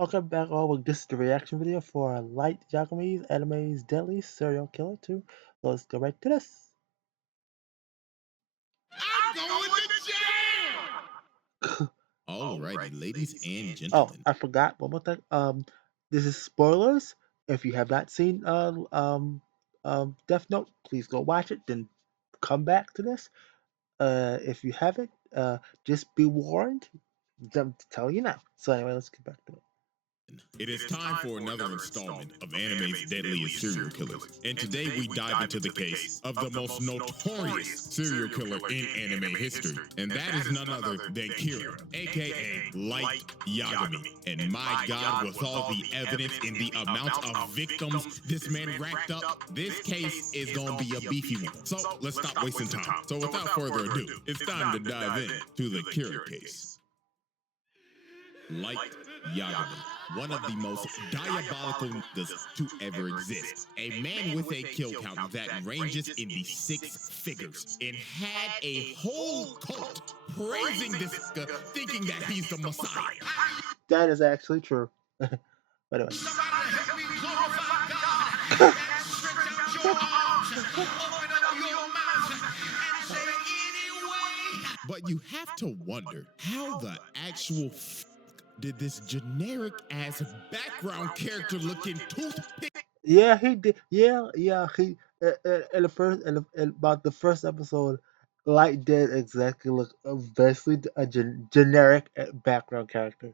Welcome back all with this is the reaction video for Light Yagami's anime's Deadliest serial killer 2. So let's go right to this. I'm going to jail! Alrighty, ladies and Oh, gentlemen. I forgot one more thing. This is spoilers. If you have not seen Death Note, please go watch it, then come back to this. If you haven't, just be warned. I'm telling you now. So anyway, let's get back to it. It is time for another installment of anime's deadliest serial killers. And today we dive into the case of the most notorious serial killer in anime history. And that is none other than Kira, aka Light Yagami. And my God, with all the evidence and the amount of victims this man racked up, this case is gonna be a beefy one. So let's stop wasting time. So without further ado, it's time to dive in to the Kira case. Light Yagami, one of the most diabolical niggas to ever exist. A man with a kill count that ranges in the 6 figures and had a whole cult praising this nigga, thinking that he's the Messiah. That is actually true. But anyway. But you have to wonder how the actual did this generic ass background character looking toothpick? Yeah, he did. Yeah. He in the first in about the first episode, Light did exactly look basically a generic background character.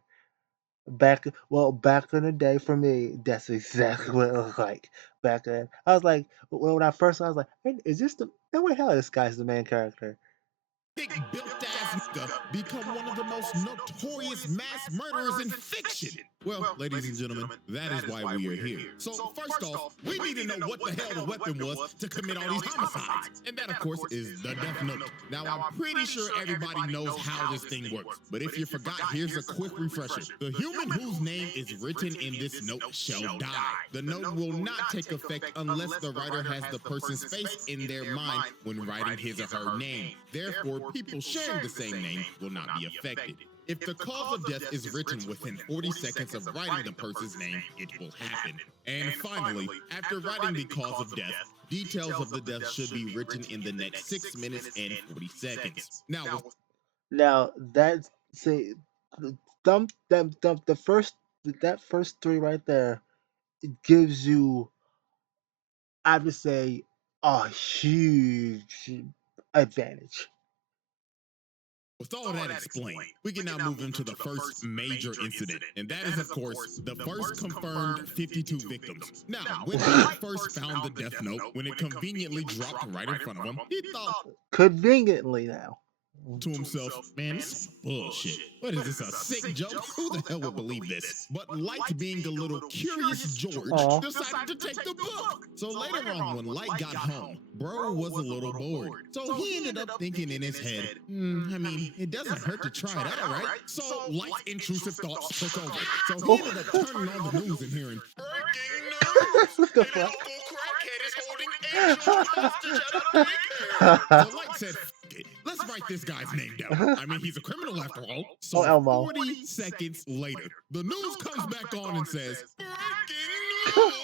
Back in the day for me, that's exactly what it looked like. Back then, I was like, when I first saw, it, I was like, hey, is this the? No way, hell, this guy's the main character. Big built ass nigga become one of the most notorious mass murderers in fiction. Well, ladies and gentlemen, that is why we are here. So first off, we need to know what the hell the weapon was to commit all these homicides. And that, of course, is the Death Note. Now, I'm pretty sure everybody knows how this thing works. But if you forgot, here's a quick refresher. The human whose name is written in this note shall die. The note will not take effect unless the writer has the person's face in their mind when writing his or her name. Therefore, people sharing the same name will not be affected. If the cause of death is written within 40 seconds of writing the person's name, it will happen. And finally, after writing the cause of death, details of the death should be written in the next 6 minutes and 40 seconds. Now that's say, the first that first three right there, it gives you, I would say, a huge advantage. With all that explained, we can now move into the first major incident, and that is, of course, the first confirmed 52 victims. Now, when he first found the death note, when it conveniently dropped right in front of him, he thought Conveniently now. to himself, man, this is bullshit. What is this, a sick joke? Who the hell would believe this? But Light, being a little curious George, decided to take the book. So later on, when Light got home, bro was a little bored. So he ended up thinking in his head, I mean, it doesn't hurt to try it out, right? So Light's intrusive thoughts took over. So he ended up turning on the news and hearing, breaking news! What the A fuck? local crackhead is holding 8 children hostage at a daycare. So Light said, let's write this guy's name down. I mean, he's a criminal after all. So Elmo. 40 seconds later, the news comes back on and says, breaking news!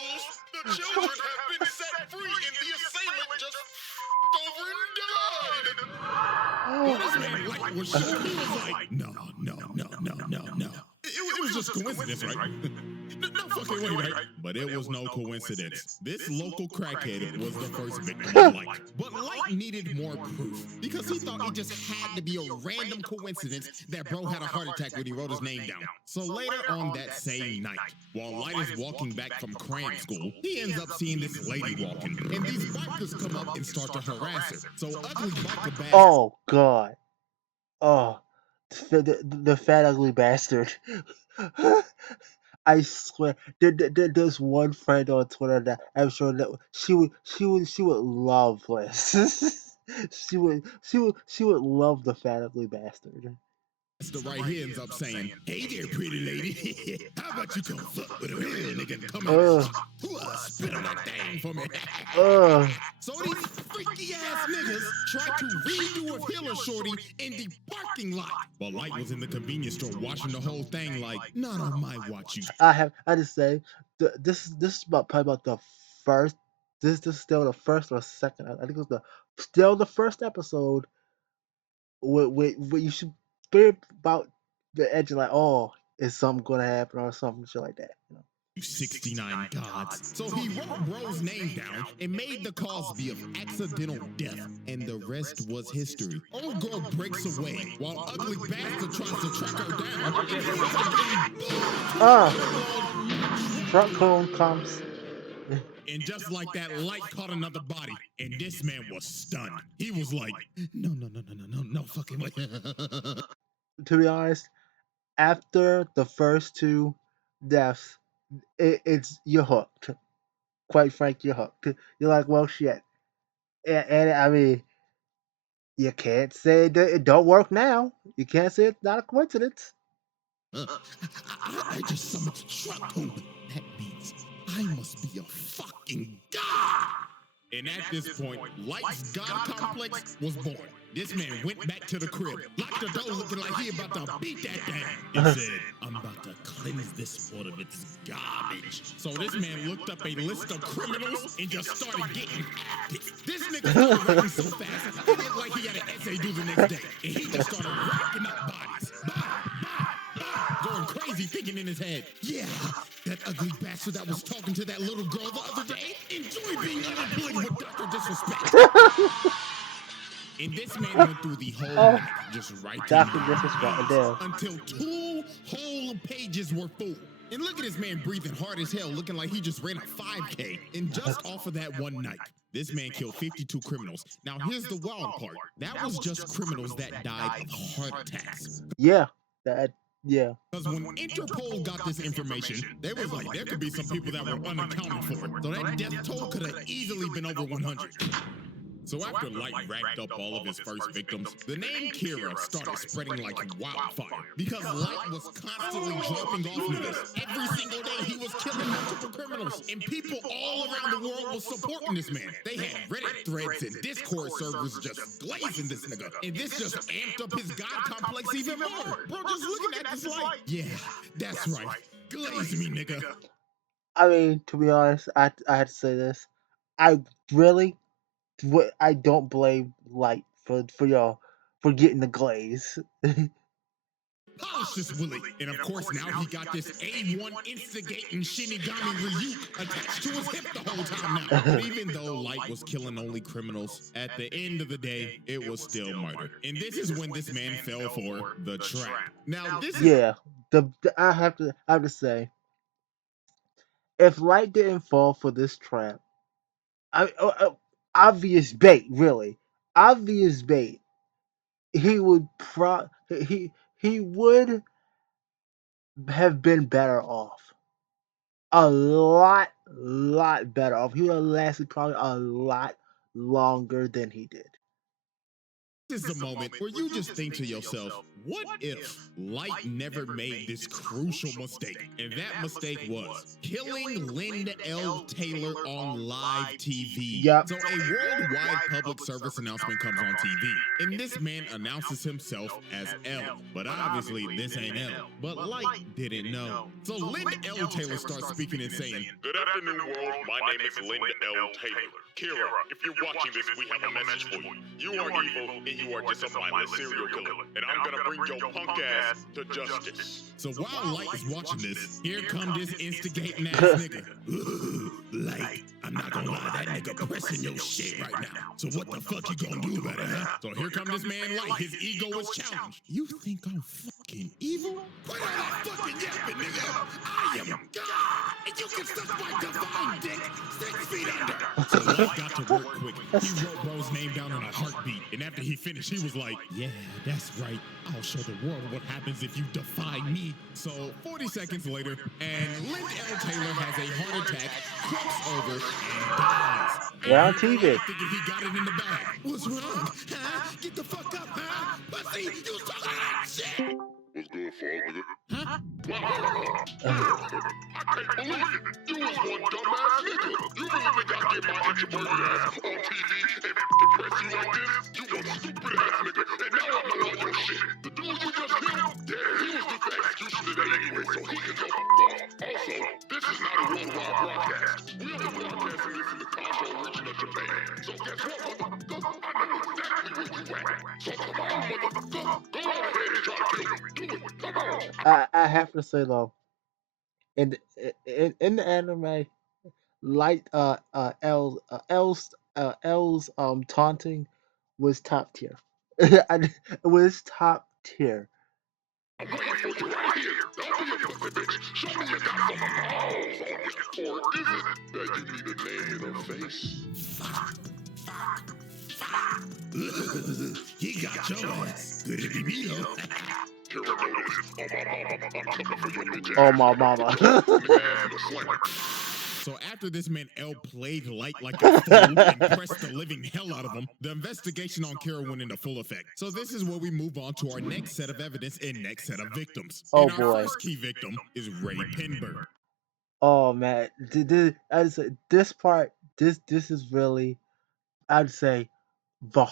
The children have been set free and the assailant just over and died. Well, this man Light was shocked. He was like, no. It was just coincidence, right? No fucking way, right? But it was no coincidence. This local crackhead was the first victim of Light. But Light needed more proof because he thought it just had to be a random coincidence that bro had a heart attack when he wrote his name down. So later on that same night, while Light is walking back from cram school, he ends up seeing this lady walking, and these bikers come up and start to harass her. So ugly biker bastard. Oh God. Oh, the fat ugly bastard. I swear, there's one friend on Twitter that I'm sure that she would love this. she would love the fat ugly bastard. The right here ends up saying, hey there, pretty lady. How about you come fuck with a real nigga and come and spit on that thing for me? So these freaky ass niggas tried to redo a Hiller shorty in the parking lot while Light was in the convenience store watching the whole thing like, not on my watch, you. I just say this is about probably about the first. This is still the first or second. I think it was still the first episode where you should be about the edge of like, oh, is something gonna happen or something shit like that. You know? 69 gods. So he wrote Bro's name down and made the Cosby of accidental death, and the rest was history. Old girl breaks away while ugly bastard tries to track her down. Truck cone comes. And just like that, Light caught another body, and this man was stunned. He was like, no fucking way. To be honest, after the first two deaths, it's you're hooked. Quite frank, you're hooked. You're like, well, shit. And I mean, you can't say that it don't work now. You can't say it's not a coincidence. I just summoned truck home. That means I must be a fucking god. And at this point, Light's God complex was born. This man went back to the crib, locked the door looking like he about to beat that thing, and said, I'm about to cleanse this world of its garbage. So this man looked up a list of criminals and just started getting active. This nigga started writing so fast, it looked like he had an essay due the next day. And he just started racking up bodies. Going crazy, thinking in his head, yeah, that ugly bastard that was talking to that little girl the other day, enjoy being unemployed with Dr. Disrespect. And this man went through the whole night, just writing Dr. Disrespect, until 2 whole pages were full. And look at this man breathing hard as hell, looking like he just ran a 5K. And just off of that one night, this man killed 52 criminals. Now here's the wild part. That was just criminals that died of heart attacks. Yeah. Because when Interpol got this information, they was like, there could be some people that were unaccounted for. So that death toll could have easily been over 100. So after Light racked up all of his first victims, the name Kira started spreading like wildfire. Because Light was constantly dropping off niggas. Every single day he was killing multiple criminals. And people all around the world was supporting this man. They had Reddit threads and Discord servers just glazing this nigga. And this just amped up his God complex even more. Bro, just looking at this Light. Yeah, that's right. Glaze me, nigga. I mean, to be honest, I had to say this. I don't blame Light for y'all for getting the glaze. Polish this Willie. And of course, now he got this A1 instigating Shinigami Ryuk attached to his hip the whole time now. But even though Light was killing only criminals, at the end of the day, it was still murder. And this is when this man fell for the trap. Now, this is... Yeah, I have to say, if Light didn't fall for this trap, obvious bait, really. Obvious bait. He would he would have been better off. A lot better off. He would have lasted probably a lot longer than he did. This is the moment where you just think to yourself, what if Light never made this crucial mistake? And that mistake was killing Linda L. Taylor on live TV. Yep. So a worldwide public service announcement comes on TV, and this man announces himself as L. But obviously this ain't L. But Light didn't know. So Linda L. Taylor starts speaking and saying, Good afternoon, world. My name is Linda L. Taylor. Kira, if you're watching this, we have a message for you. You are evil, and you are just a mindless serial killer. And I'm gonna bring your punk ass to justice. So while Light is watching this, here come this instigating ass nigga. Light, I'm not gonna lie, that nigga pressing your shit right now. So what the fuck you gonna do about it, huh? So here come this man Light, his ego is challenged. You think I'm fucking evil? Quit all that fucking yapping, nigga. I am God, and you can suck my divine dick 6 feet under. So Light got to work quick. He wrote Bro's name down in a heartbeat, and after he finished, he was like, yeah, that's right. I'll show the world what happens if you defy me. So 40 seconds later, and Linda L. Taylor has a heart attack, crumps over, and dies. Yeah, on TV. Thinking he got it in the bag. What's wrong? Huh? Get the fuck up, huh? Pussy, you was talking that shit. What's good, for nigga? Huh? I can't believe it. You was one dumbass nigga. You really think I get my introverted ass on TV and Impress you like this? You one stupid ass nigga, and now I'm on your shit. The dude you just killed, yeah, he was just the execution today anyway, so he can go fuck off. Also, this is not a worldwide broadcast. We only broadcasting this in the Kanto region of Japan. So guess what, motherfucker? I know exactly where you at. So come on, motherfucker. Go ahead and try to kill me. Do it. Come on. I have to say though, in the anime, Light L's taunting was top tier. It was top tier. I'm waiting for you right here. Don't be a pussy bitch. Show me you got some balls on you. Or is it that you need a name in her face? He got your ass. Could it be me though? Here I go this. Oh my mama. So after this man L played Light like a fool and pressed the living hell out of him, the investigation on Kira went into full effect. So this is where we move on to our next set of evidence and next set of victims. Oh, and our boy. first key victim is Ray Pinberg. Oh man, this part, this is really, I'd say, the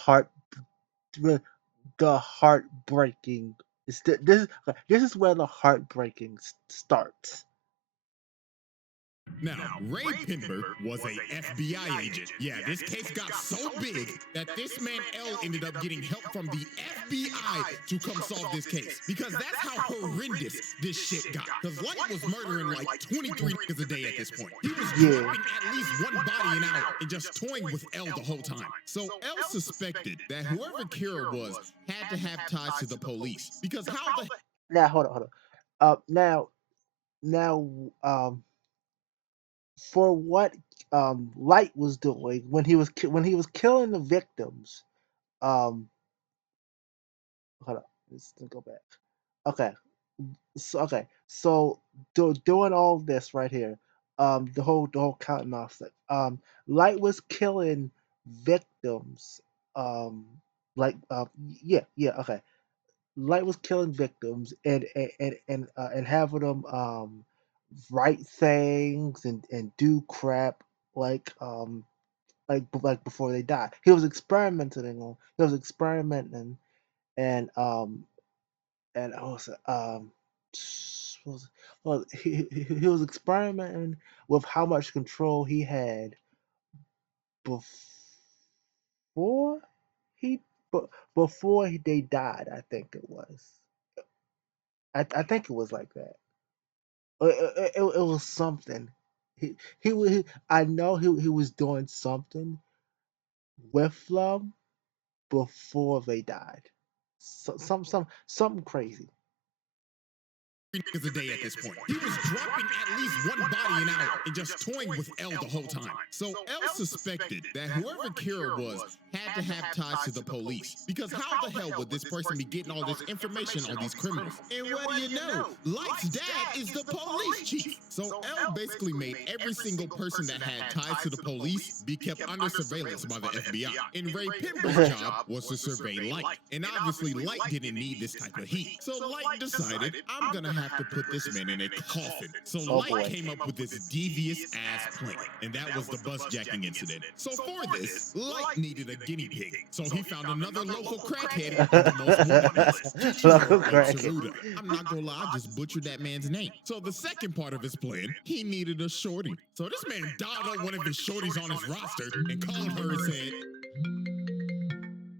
heartbreaking. This is where the heartbreaking starts. Now, Ray Pinberg was a FBI agent. Yeah, this case got so big that this man L ended up getting help from the FBI to come solve this case. Because that's how horrendous this shit got. Because Light was murdering like 23 niggas a day at this point. He was dropping at least one body an hour and just toying with L the whole time. So L suspected that whoever Kira was had to have ties to the police. Because how the... Now, hold on. For what Light was doing when he was killing the victims. Hold on, let's go back. Okay, so doing all this right here, the whole counting off thing. Light was killing victims. Like okay. Light was killing victims and having them write things and do crap like before they die. He was experimenting on. He was experimenting and and also was well he was experimenting with how much control he had before he but they died. I think it was. I think it was like that. It was something. I know he was doing something with them before they died. Something crazy. niggas a day at this point. He was dropping at least one body an hour and just toying with L the whole time. So L suspected that whoever Kira was had to have ties to the police. Because how the hell would this person be getting all this information on these criminals? And what do you know? Light's dad is the police chief. So L basically made every single person that had ties to the police be kept under surveillance by the FBI. And Ray Pinberg's job was to survey Light. And obviously Light didn't need this type of heat. So Light decided, I'm gonna have to put this man in a coffin. So Light came up with this devious ass plan, and that was the bus jacking incident. So for this, Light needed a guinea pig. So he found another local crackhead on the most wanted list. Local crackhead. I'm not gonna lie, I just butchered that man's name. So the second part of his plan, he needed a shorty. So this man dialed up one of his shorties on his roster and called her and said,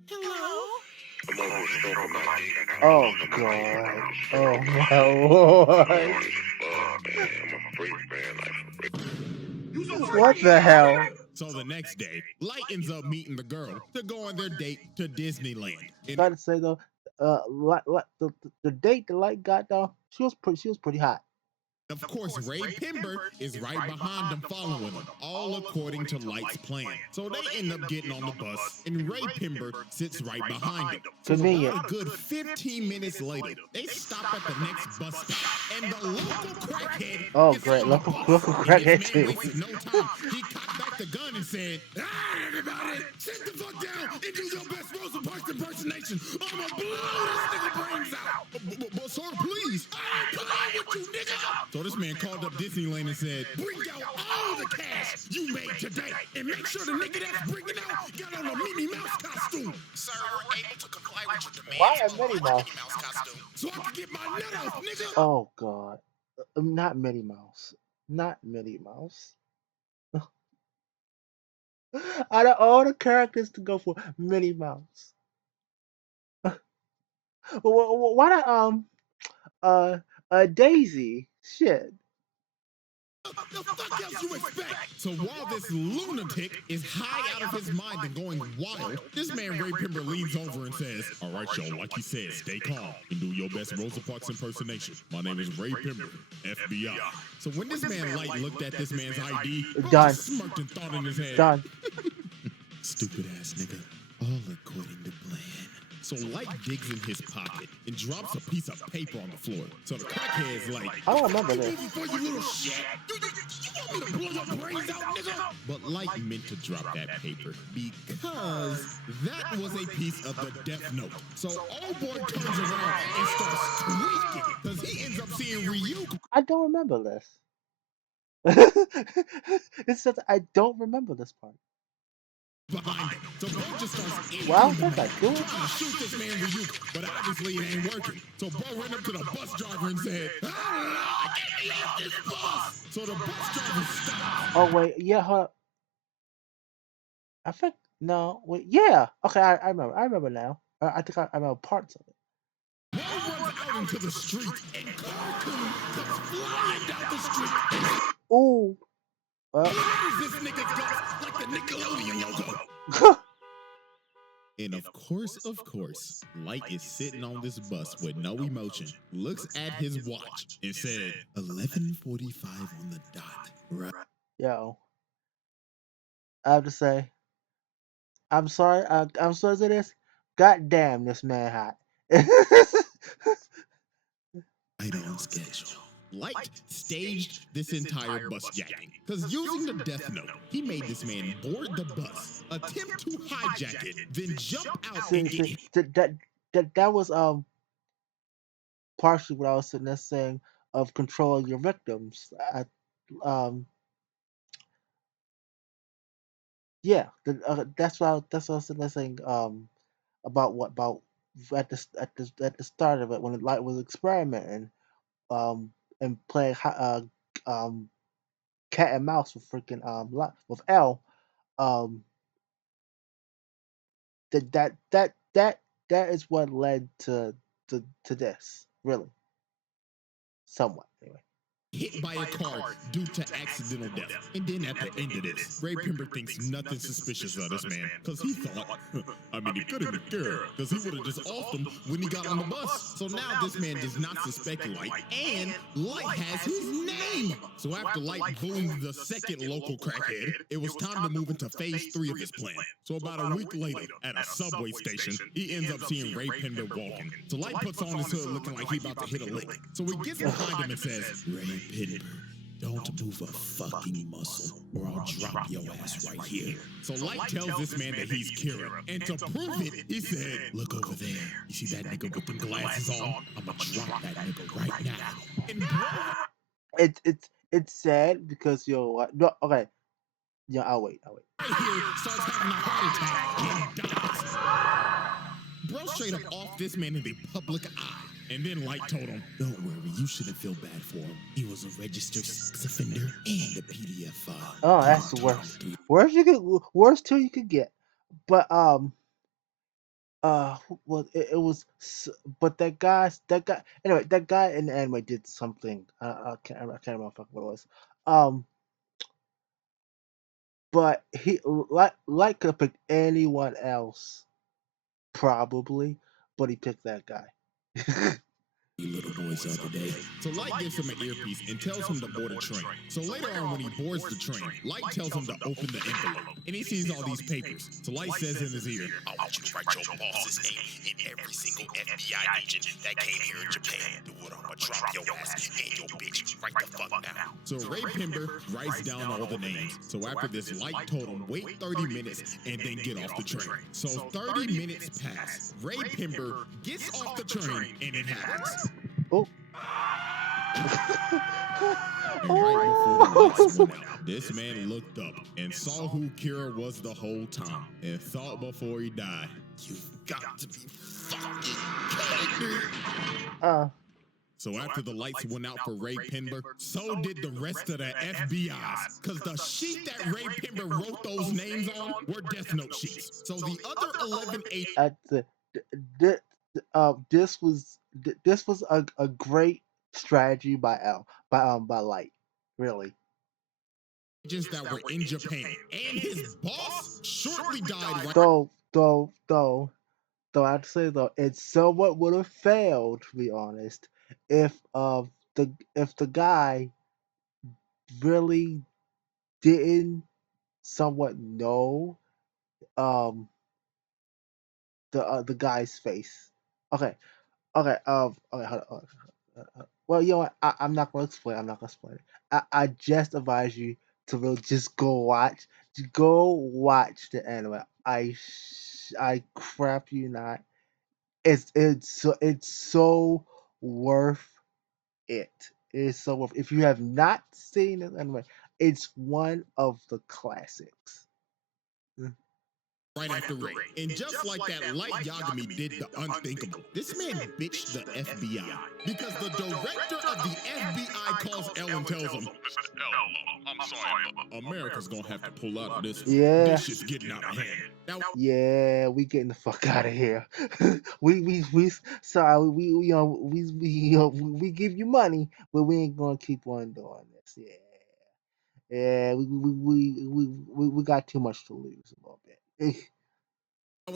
hello? Oh god. Oh my lord. What the hell? So the next day, Light ends up meeting the girl to go on their date to Disneyland. And Gotta say though, the date the Light got though, she was pretty hot. of course, Ray Pinberg is right behind them, following them, all according to Light's plan. So they end up getting on the bus, and Ray Pinberg sits right behind them. So Convenient. about a good 15 minutes later, they stop at the next bus stop, and the local crackhead Oh is great, on the local bus. crackhead And this man too. wasted no time. He cocked back the gun and said, "All right, everybody, sit the fuck down and do your best Rosa Parks impersonation. I'ma blow this nigga brains out." But sir, please. I ain't playing with you, nigga. So this man called up Disneyland and said, "Bring out all the cash you made today and make sure the nigga that's bringing out got on a Minnie Mouse costume." Sir, we're able to comply with your demands. Why a But Minnie like Mouse? Minnie Mouse costume. So I can get my nut off, nigga. Oh God, not Minnie Mouse, not Minnie Mouse. Out of all the characters to go for, Minnie Mouse. Why not uh Daisy? Shit. The fuck else you expect? So while this lunatic is high out of his mind and going wild, this man Ray Pember leans over and says, "All right, y'all, like he said, stay calm and do your best Rosa Parks impersonation. My name is Ray Pember, FBI." So when this man Light looked at this man's ID, Bro Done. just smirked and thought in his head, Done. "Stupid ass nigga, all according to plan." So Light digs in his pocket and drops a piece of paper on the floor. So the crackhead's like, I don't remember "You this. moving for you little shit? You want me to blow your brains out, nigga?" But Light meant to drop that paper because that was a piece of the Death Note. So old boy turns around and starts tweaking because he ends up seeing Ryu. I don't remember this. It says I don't remember this part. Behind him. So Bro just starts Well, I don't emptying think I do. trying to shoot this man Ryuk, but obviously it ain't working. So Bro ran up to the bus driver and said, "Ah, get me off this bus!" So the bus driver stopped. Oh wait, yeah, hold up. I think no, wait, yeah. Okay, I remember. I remember now. I think I remember parts of it. Bro runs out into the street and Cartoon comes flying down the street. Ooh. Glitters this nigga's guts like the Nickelodeon logo. And of course, Light is sitting on this bus with no emotion, looks at his watch, and said, 11:45 on the dot. Right. Yo, I have to say, I'm sorry. I'm sorry to this. God damn, this man hot. Right on schedule. Light staged this entire bus jacking because using the Death Note, he made this man board the bus, attempt to hijack it, then jump out and get that was partially what I was sitting there saying of controlling your victims. Yeah, that's what I was sitting there saying about at the start of it when Light was experimenting um and playing cat and mouse with freaking with L. um that that that that that is what led to this, really, somewhat anyway. hit by a car due to accidental death. And then at the end of this, Ray Pember thinks nothing suspicious of this man because he thought, I mean, he couldn't have cared because he would have just offed him when he got on the bus. So now this man does not suspect Light, and Light has his name. So after Light boomed the second local crackhead, it was time to move into phase 3 of his plan. So about a week later, at a subway station, he ends up seeing Ray Pember walking. So Light puts on his hood looking like he about to hit a lick. So he gets behind him and says, "Ray Pember, don't move a fucking muscle or I'll drop your ass right here." So Light tells this man that he's Kira, and to prove it, he said, "Look over there. You see that nigga with them glasses on? I'ma drop that nigga right now." And bro, It's sad because no, okay, yeah, I'll wait. right here starts having a heart attack and dies. Bro straight up off this man in the public eye. And then Light told him, "Don't worry, you shouldn't feel bad for him. He was a registered sex offender and a PDF file." Oh, that's the worst. Worst two you could get. But well, it was, but that guy, anyway, that guy in the anime did something. I can't remember what it was. But he like could have picked anyone else, probably, but he picked that guy. Little boys the other day. So Light gives him an earpiece and tells him to board a train. So later on, when he boards the train, Light tells him to open the envelope, and he sees all these papers. So Light says in his ear, I want you to write your boss's name in every single FBI agent that came here in Japan. Do it, I'ma drop your ass and your bitch right the fuck now. So Ray Pember writes down all the names. So after this, Light told him wait 30 minutes and then get off the train. So 30 minutes pass. Ray Pember gets off the train and it happens. Oh. Right before the lights went out, this man looked up and saw who Kira was the whole time and thought before he died, "You've got to be fucking kidding me." So after the lights went out for Ray Pember, so did the rest of the FBI's. Because the sheet that Ray Pember wrote those names on were Death Note sheets. So the other 11 agents. At the, this was a great strategy by Light, really. That were in Japan, and his boss shortly died. Right. Though I'd say though it somewhat would have failed, to be honest, if the guy really didn't somewhat know um the guy's face. Okay, okay, hold on. Well, you know what? I'm not gonna explain. I'm not gonna explain it. I just advise you to really just go watch the anime. I crap you not. It's so worth it. It's so worth. If you have not seen it anime, it's one of the classics. Mm. Right after Ray. And just like that, Light Yagami did the unthinkable. This man bitched the FBI because the director of the FBI calls Ellen and tells him, Mr. L, I'm sorry, but America's gonna have to pull out of this. Yeah. This shit's getting out of hand. Now, Yeah, we getting the fuck out of here. we sorry. We give you money, but we ain't gonna keep on doing this. Yeah. We got too much to lose a little bit. it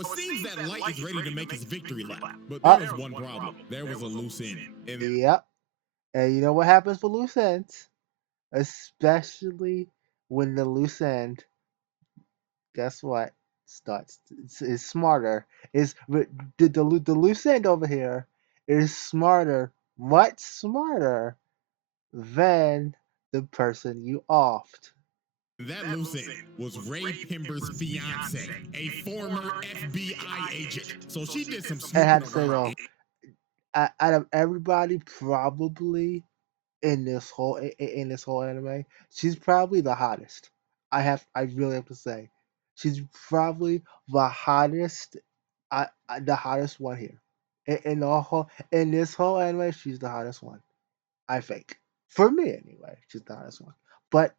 seems that Light is ready to make his victory lap. But there was one problem. There was a loose end. And Yep. And you know what happens for loose ends? Especially when the loose end, guess what? Starts is smarter. The loose end over here is smarter, much smarter than the person you offed. that loose end was Ray Pember's fiance, a former FBI agent. So she did some I had snooping to say around. though, out of everybody, probably in this whole anime, she's probably the hottest. I really have to say, she's probably the hottest. The hottest one here. In this whole anime, she's the hottest one. I think for me anyway, she's the hottest one. But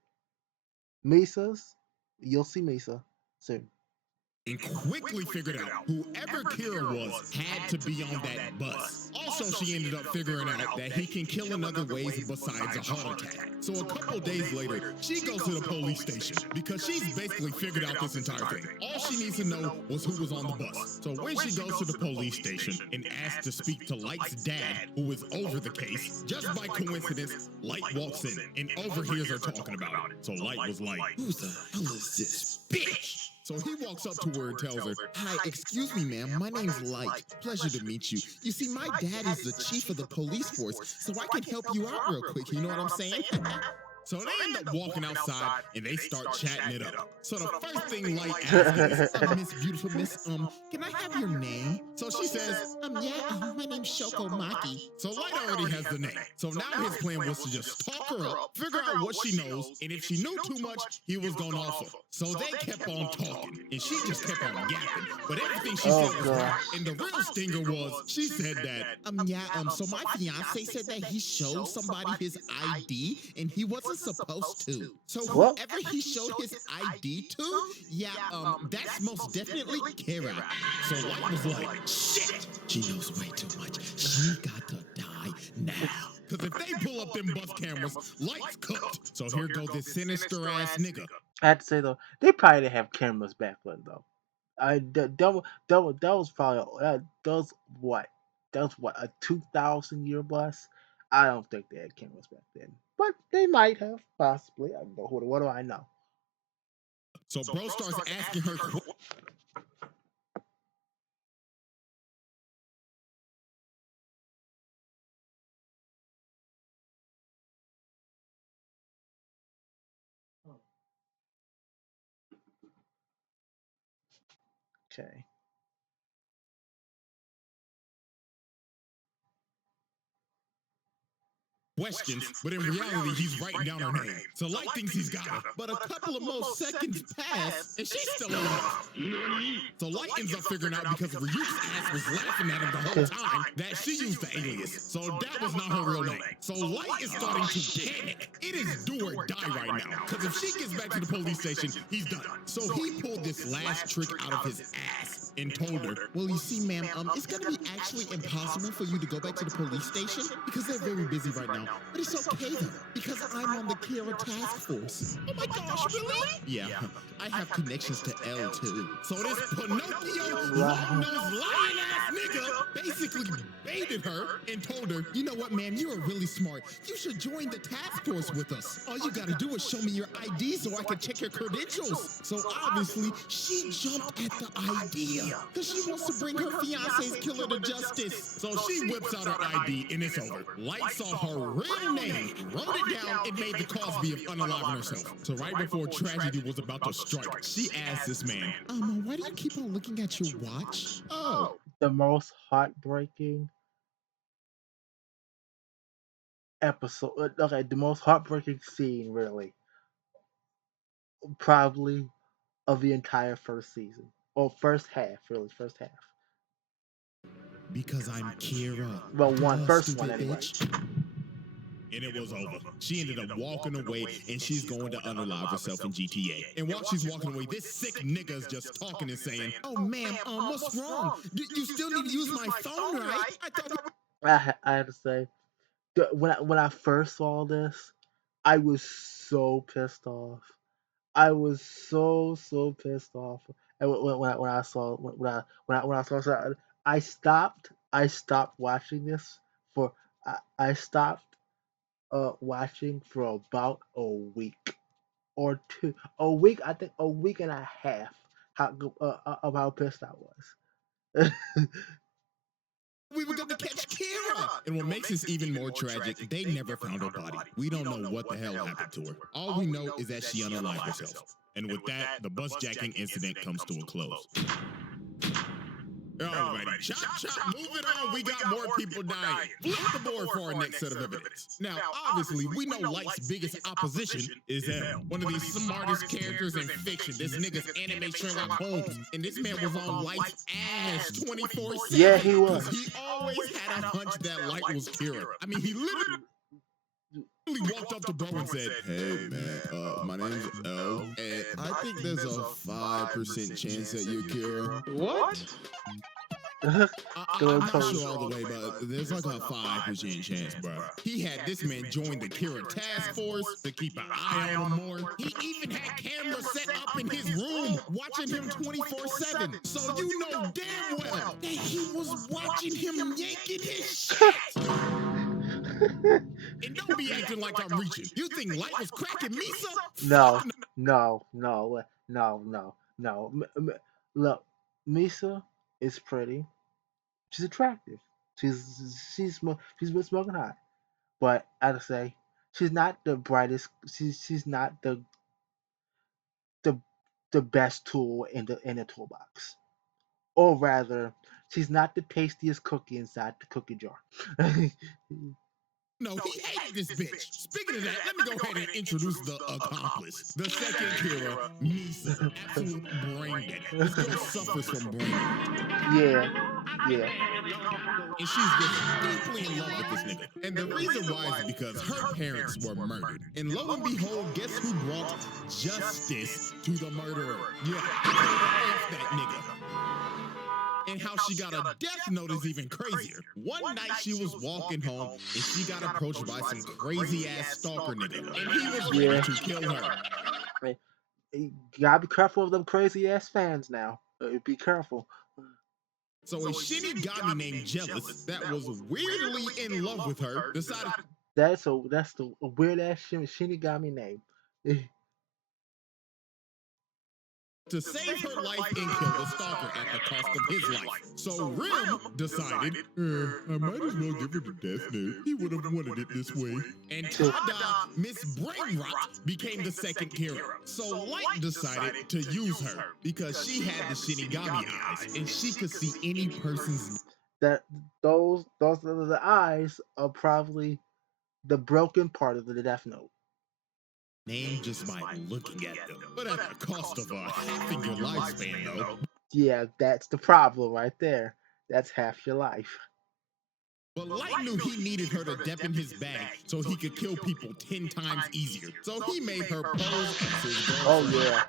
Misa's, you'll see Misa soon. And quickly figured out whoever Kira was had to be on that bus. Also, she ended up figuring out that he can kill in other ways besides a heart attack. So a couple days later, she goes to the police station because she's basically figured out this entire thing. All she needs to know was who was on the bus. So when she goes to the police station and asks to speak to Light's dad, who is over the case, just by coincidence, Light walks in and overhears her talking about it. So Light was like, "Who the hell is this bitch?" So he walks up to her and tells her, "Hi, excuse me, ma'am. My name's Light. Pleasure to meet you. You see, my dad is the chief of the police force, so I can help you out real quick. You know what I'm saying?" So they end up walking outside and they start chatting it up. So the first thing Light asks is, "Miss Beautiful Miss, can I have your name?" So she says, "Yeah, my name's Shoko Maki." So Light already has the name. So now his plan was to just talk her up, figure out what she knows, and if she knew too much, he was gonna off her. So they kept on talking, and she just kept on yapping. But everything she said was right. And the real stinger was, she said that, so my fiance said that he showed somebody his ID, and he wasn't supposed to. So whoever he showed his ID to, that's most definitely Kira." So Light was like, "Shit, she knows way too much. She got to die now." Because if they pull up them bus cameras, Light's cooked. So here goes this sinister ass nigga. I have to say though, they probably didn't have cameras back then though. That was probably that was what a 2,000 year bus. I don't think they had cameras back then, but they might have possibly. I don't know. What do I know? So bro starts asking her Okay. questions, but in reality, he's writing down her name. So Light thinks he's got her, but a couple of more seconds pass, and she's still alive. So Light ends up figuring out because Ryuk's ass was laughing at him the whole time that she used the alias. So that was not her real name. So Light is starting to panic. It is do or die right now, because if she gets back to the police station, he's done. So he pulled this last trick out of his ass and told her, well, you see, ma'am, it's going to be actually impossible for you to go back to the police station because they're very busy right now. But it's okay, though, because I'm on the Kira task force. Oh my gosh, really? Yeah, I have connections to L, too. So this Pinocchio, long-nosed, lion-ass nigga basically baited her and told her, you know what, man, you are really smart. You should join the task force with us. All you got to do is show me your ID so I can check your credentials. So obviously, she jumped at the idea because she wants to bring her fiance's killer to justice. So she whips out her ID and it's over. Light saw her real name, wrote it down, and made the Cosby of unaliving herself. So right before tragedy was about to strike, she asked this man, why do you keep on looking at your watch? Oh. The most heartbreaking episode. Okay, the most heartbreaking scene, really, probably of the entire first season or first half. Really, first half. Because I'm Kira. Well, first one Stupid anyway. bitch. And it was over. She ended up walking away, and she's going to unalive herself in GTA. And while she's walking away, this sick nigga is just talking and saying, "Oh, ma'am, what's wrong? You still need to use my phone, right? I thought." I have to say, when I first saw this, I was so pissed off. I was so pissed off. And when I saw when I saw that, I stopped watching this for I stopped watching for about a week or two, a week, I think a week and a half, of how pissed I was. We were going to catch Kira. And what makes this even more tragic, they never found her body. We don't know what the hell happened to her. All we know is that she unalived herself. And with that, the bus jacking incident comes to a close. Alrighty, chop, moving on. We got more people dying. Flip the board for our next set of evidence. Now, obviously, we know Light's biggest opposition is L, one of the smartest characters in fiction. This nigga's anime Sherlock Holmes, and this man was on Light's ass 24/7. Yeah, he was. He always had a hunch that Light was Kira. I mean, he literally walked up to Bro and said, "Hey man, my name's L, and I think there's a 5% chance that you're Kira." What? I'm not sure all the way, but there's like a 5% chance, bro. He had this man join the Kira task force to keep an eye on him more. He even had cameras set up in his room, watching him 24/7. So you know damn well that he was watching him yanking his shit. And don't be acting like I'm reaching. You think Light was cracking Misa? No. Look, Misa is pretty. She's attractive. She's been smoking hot, but I gotta say she's not the brightest. She's not the the best tool in the toolbox, or rather, she's not the tastiest cookie inside the cookie jar. No, he hated this bitch. Speaking of that, let me go ahead and introduce the accomplice. The second Kira, Misa. Absolute brain dead. This girl suffers from brain dead. Yeah. And she's just deeply in love with this nigga. And the reason why is because her parents were murdered. And lo and behold, guess who brought justice to the murderer? Yeah, off that nigga. And how she got a death note is even crazier. One night she was walking home and she got approached by some crazy ass stalker nigga. And he was ready to kill her. You gotta be careful of them crazy ass fans now. Be careful. So a Shinigami named Jealous that was weirdly in love with her decided. That's the weird ass Shinigami name. to save her life and kill the stalker at the cost of his life. So Rim decided, I might as well give her the death note. He would have wanted it this way. And Tada, Miss Brainrot, became the second Kira. So Light decided to use her because she had the Shinigami eyes and she could see any person's. That those are the eyes are probably the broken part of the Death Note. Name just by looking at them, but at the cost of halving your lifespan, though. Yeah, that's the problem right there. That's half your life. But Light knew he needed her to dip in his bag so he could kill people 10 times easier. So he made her pose as his girlfriend. Oh yeah.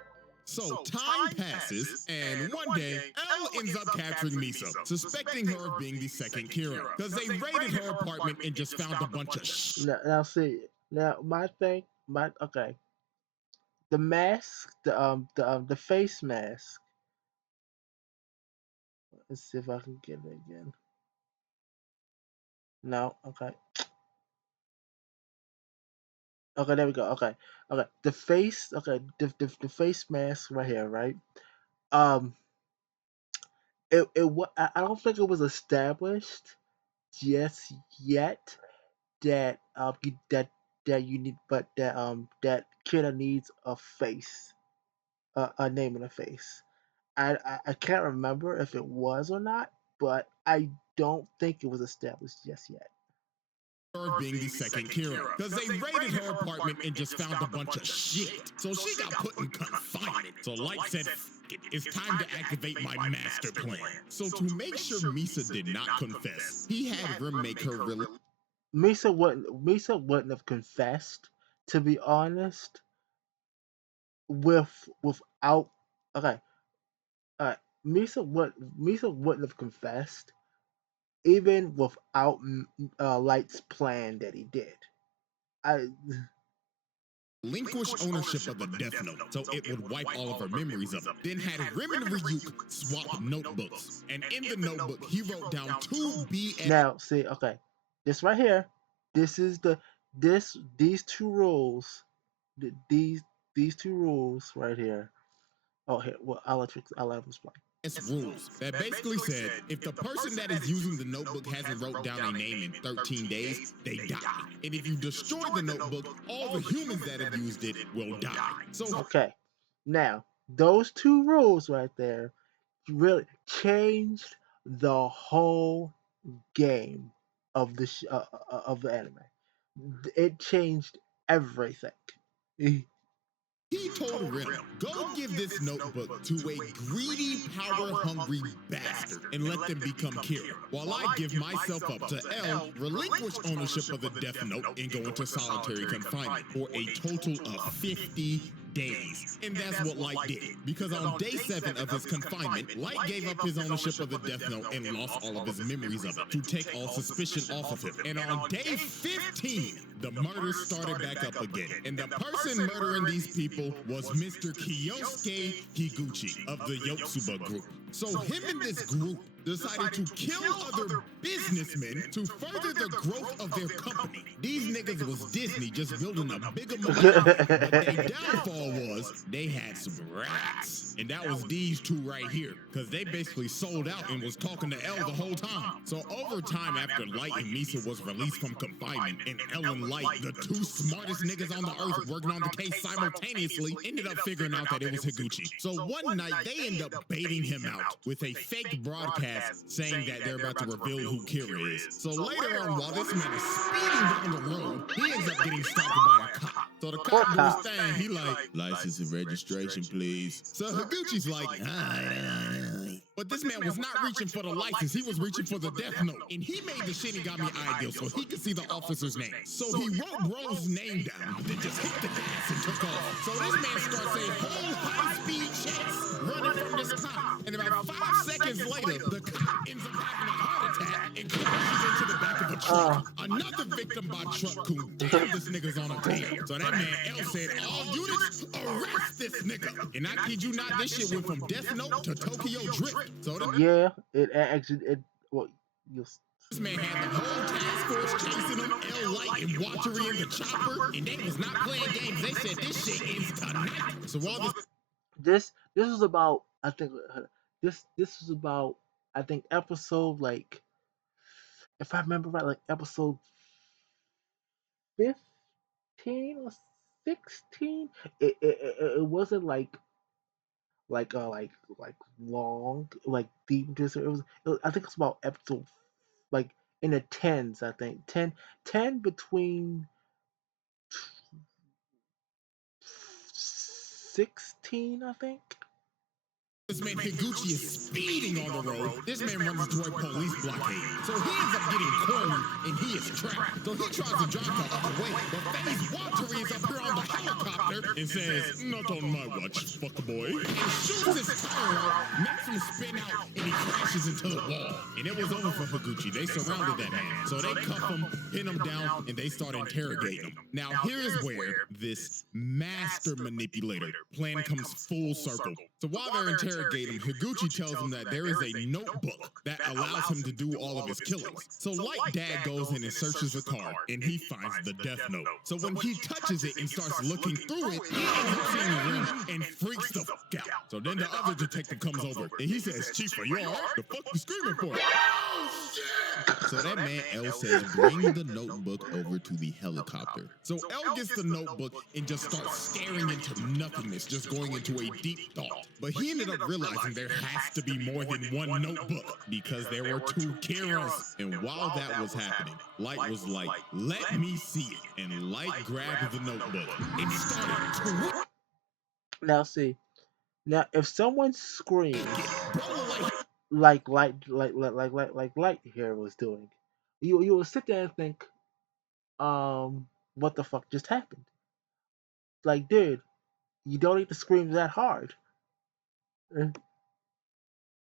So time passes, and one day, Elle ends up capturing Misa, suspecting her of being the second Kira, because they raided her apartment and just found a bunch of shit. Now see, okay. The mask, the face mask. Let's see if I can get it again. No, okay. Okay, there we go. Okay, the face. Okay, the face mask right here, right? Um, I don't think it was established just yet that that you need, but that killer needs a face, a name and a face. I can't remember if it was or not, but I don't think it was established just yet. Her being the second Kira, because they raided her apartment and just found a bunch of shit. So she got put in confinement. So Light said, it's time to activate my master plan. So to make sure Misa did not confess, he had Rim make her really. Misa wouldn't have confessed, to be honest. Without okay, Misa wouldn't have confessed even without Light's plan that he did. I Relinquish ownership of the Death Note, so it would wipe all of her memories of it. Then had Rim and Ryuk swap notebooks, and in the notebook he wrote down 2 BS. Now see, okay, this right here, this is these two rules, these two rules right here. Oh, here, well, I'll let him explain. Rules that basically said if the person that is using the notebook hasn't wrote down a name in 13 days, they die. And if you destroy the notebook, all the humans that have used it will die. So okay, now those two rules right there really changed the whole game of of the anime. It changed everything. He told Rim, go give this notebook to a greedy, power-hungry bastard and let them become Kira, while I give myself up to Elle, relinquish ownership of the Death Note, and go into solitary confinement for a total of 50 days. And that's what Light did, because on day 7 of his confinement, Light gave up his ownership of the Death Note and lost all of his memories of it to take all suspicion off of him. And on day 15, the murders started back up again. And the person murdering these people was Mr. Kiyosuke Higuchi of the Yotsuba group. So him and this group decided to kill other businessmen to further the growth of their company. These niggas was Disney just building a bigger movie. But their downfall was they had some rats. And that was these two right here. Because they basically sold out and was talking to Elle the whole time. So over time, after Light and Misa was released from confinement, and Elle and Light, the two smartest niggas on the earth working on the case simultaneously, ended up figuring out that it was Higuchi. So one night, they end up baiting him out with a fake broadcast saying that they're about to reveal who Kira is. So later on, while this man is speeding down the road, he ends up getting stopped by a cop. So the cop goes thing, he like, license and registration, please. So Higuchi's like, but this man was not reaching for the license, he was reaching for the Death Note. And he made the Shinigami ideal so he could see the officer's name. So he wrote Bro's name down, then just hit the gas and took off. So this man starts a whole high-speed chase running from this cop. And about 5 seconds later, the cop ends up having a heart attack and crashes into the back of a truck. Another victim by truck who damn this nigga's on a tear. So that man L said, all units, arrest this nigga. And I kid you not, this shit went from Death Note to Tokyo Drift. So yeah, it actually well, this man had the whole task force chasing him, L Light and Watery in the chopper, and they was not playing games. They said this shit ends tonight. So while this This was about, I think, this was about, I think, episode, like, if I remember right, like episode 15 or 16. It wasn't like long, like deep into it. I think it's about episode, like, in the tens. I think 10 between 16. I think. This man Higuchi is speeding on the road. This man runs into a police blockade. So he ends up getting cornered and he is trapped. So he tries to drive the other way. But Faye's Walter is up here on the helicopter and says, "Not on my watch, fuck boy." And shoots his tire out, makes him spin out, and he crashes into the wall. And it was over for Higuchi. They surrounded that man. So they cuff him, pin him down, and they start interrogating him. Now here's where this master manipulator plan comes full circle. So while they're interrogating him, Higuchi tells him that there is a notebook that allows him to do all of his killings. So Light Dad goes in and searches the car, and he finds the death note. So when he touches it and starts looking through it, he ends up seeing the room and freaks the fuck out. So then the other detective comes over, and he says, "Chief, are you all right? The fuck you screaming for?" Oh, shit! So that man L says, "Bring the notebook over to the helicopter." So L gets the notebook and just starts staring into nothingness, just going into a deep thought. But he ended up realizing there has to be more than one notebook because there were two Kiras. And while that was happening, Light was like, "Let me see it." And Light grabbed the notebook and started to Now, if someone screams bro, like Light here was doing, you will sit there and think, what the fuck just happened? Like, dude, you don't need to scream that hard.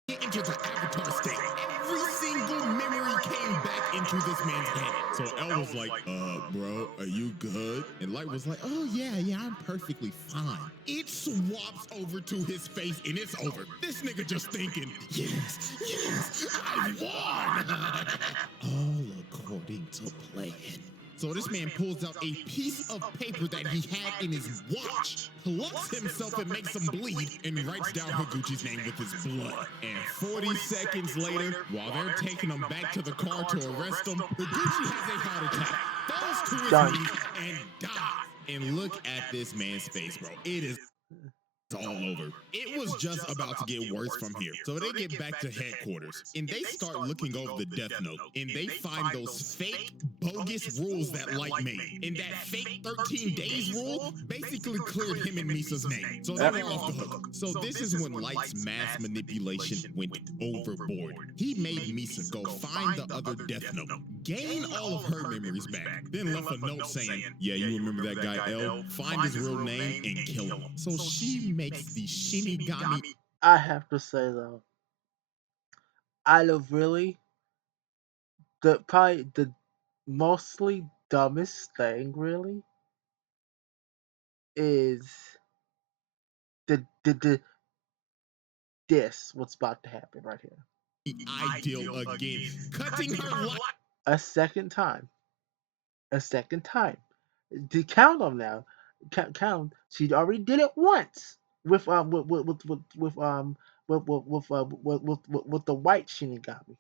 he entered the avatar state. Every single memory came back into this man's head. So L was like, bro, are you good?" And Light was like, "Oh, yeah, I'm perfectly fine." It swaps over to his face and it's over. This nigga just thinking, yes, I won. All according to plan. So this man pulls out a piece of paper that he had in his watch, plucks himself and makes him bleed, and writes down Higuchi's name with his blood. And 40 seconds later, while they're taking him back to the car to arrest him, Higuchi has a heart attack, falls to his Done. knees, and dies. And look at this man's face, bro. It is all over. It was just about to get worse from here. So they get back to headquarters and they start looking over the death note and they find those fake bogus rules that Light made. And that fake 13 days rule basically cleared him and Misa's name. So they were off the hook. So this is when Light's mass manipulation went overboard. He made Misa go find the other death note, gain all of her memories back, then left a note saying, "Yeah, you remember that guy L? Find his real name and kill him." So she makes the Shinigami. I have to say though, out of really probably the mostly dumbest thing really is the this what's about to happen right here. Ideal again, cutting her life. A second time. A second time. To count them now. Count. She already did it once with with the white Shinigami.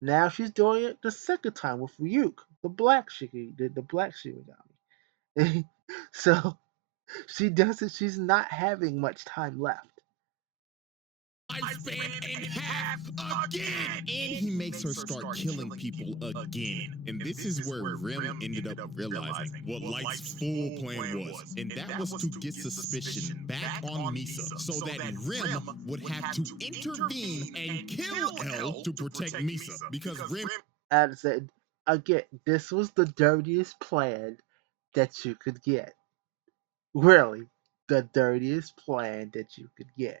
Now she's doing it the second time with Ryuk, the black Shinigami, the black Shinigami. So she does it. She's not having much time left. Lifespan in half again. And he makes her start killing people again. And this is where Rim ended up realizing what Light's full plan was. And that was to get suspicion back on Misa so that Rim would have to intervene and kill L to protect Misa. Because Rim, As I said, again, this was the dirtiest plan that you could get. Really, the dirtiest plan that you could get.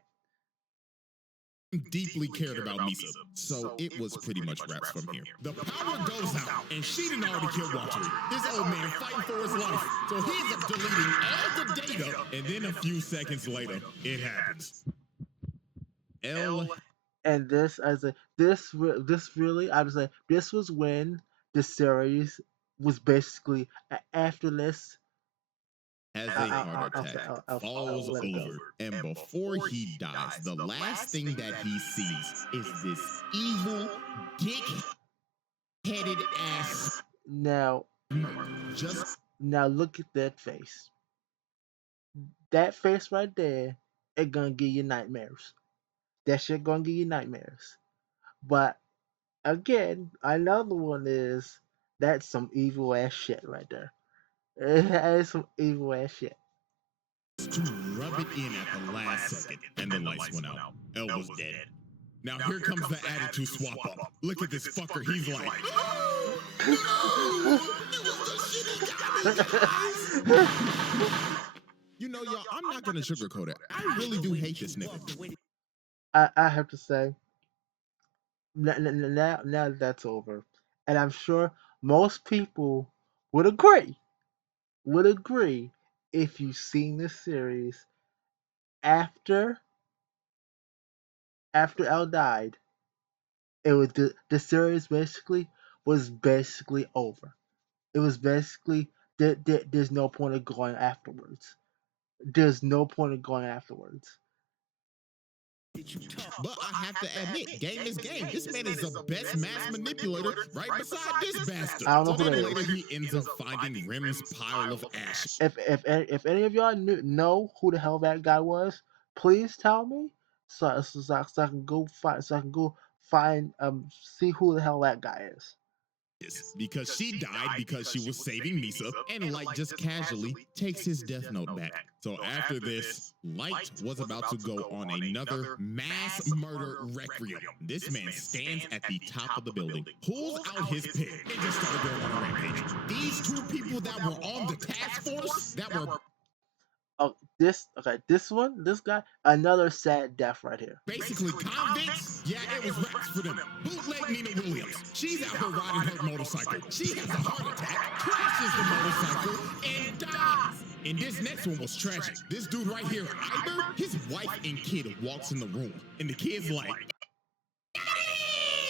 deeply cared about Misa. So it was pretty much wraps from here. The power goes out, and she didn't already kill Walter. This old man fighting for his life. So he ends up deleting all the data, and then a few seconds later, it happens. L. And this really, I would say, this was when the series was basically after this. has a heart attack, falls let it go. over, and before he dies, the last thing that he sees is this evil, dick-headed ass. Now, Just now look at that face. That face right there, it gonna give you nightmares. That shit gonna give you nightmares. But again, another one is that's some evil ass shit right there. That is some evil ass shit. to rub it in at the last second, and the lights went out. Elle was dead. Now here comes the attitude swap up. Look at this fucker. He's like, oh, no, it was the shit he got me, guys. You know, y'all, I'm not gonna sugarcoat it. I really do hate this nigga. I have to say, now that's over, and I'm sure most people would agree. Would agree if you've seen this series after Elle died. It was the series was basically over. It was basically there's no point of going afterwards. There's no point of going afterwards. But I have to admit, game is game. This man is the best mass manipulator right beside this bastard. I don't know So who then that later is. he ends up finding Rim's pile of ash. If any of y'all know who the hell that guy was, please tell me so I can go find see who the hell that guy is. Because she died because she was saving Misa, and Light just casually takes his death note back. So after this, Light was about to go on another mass murder requiem. This man stands at the top of the building, pulls out his pen, and just started going on a rampage. These two people that were on the task force that were This guy, another sad death right here. basically convicts. Yeah, it was raps for them. Bootleg Nina Williams. She's out here riding her motorcycle. She has a heart attack, crashes the motorcycle, and dies. And this next one was tragic. This dude right here, Iber, his wife and kid walks in the room, and the kid's like,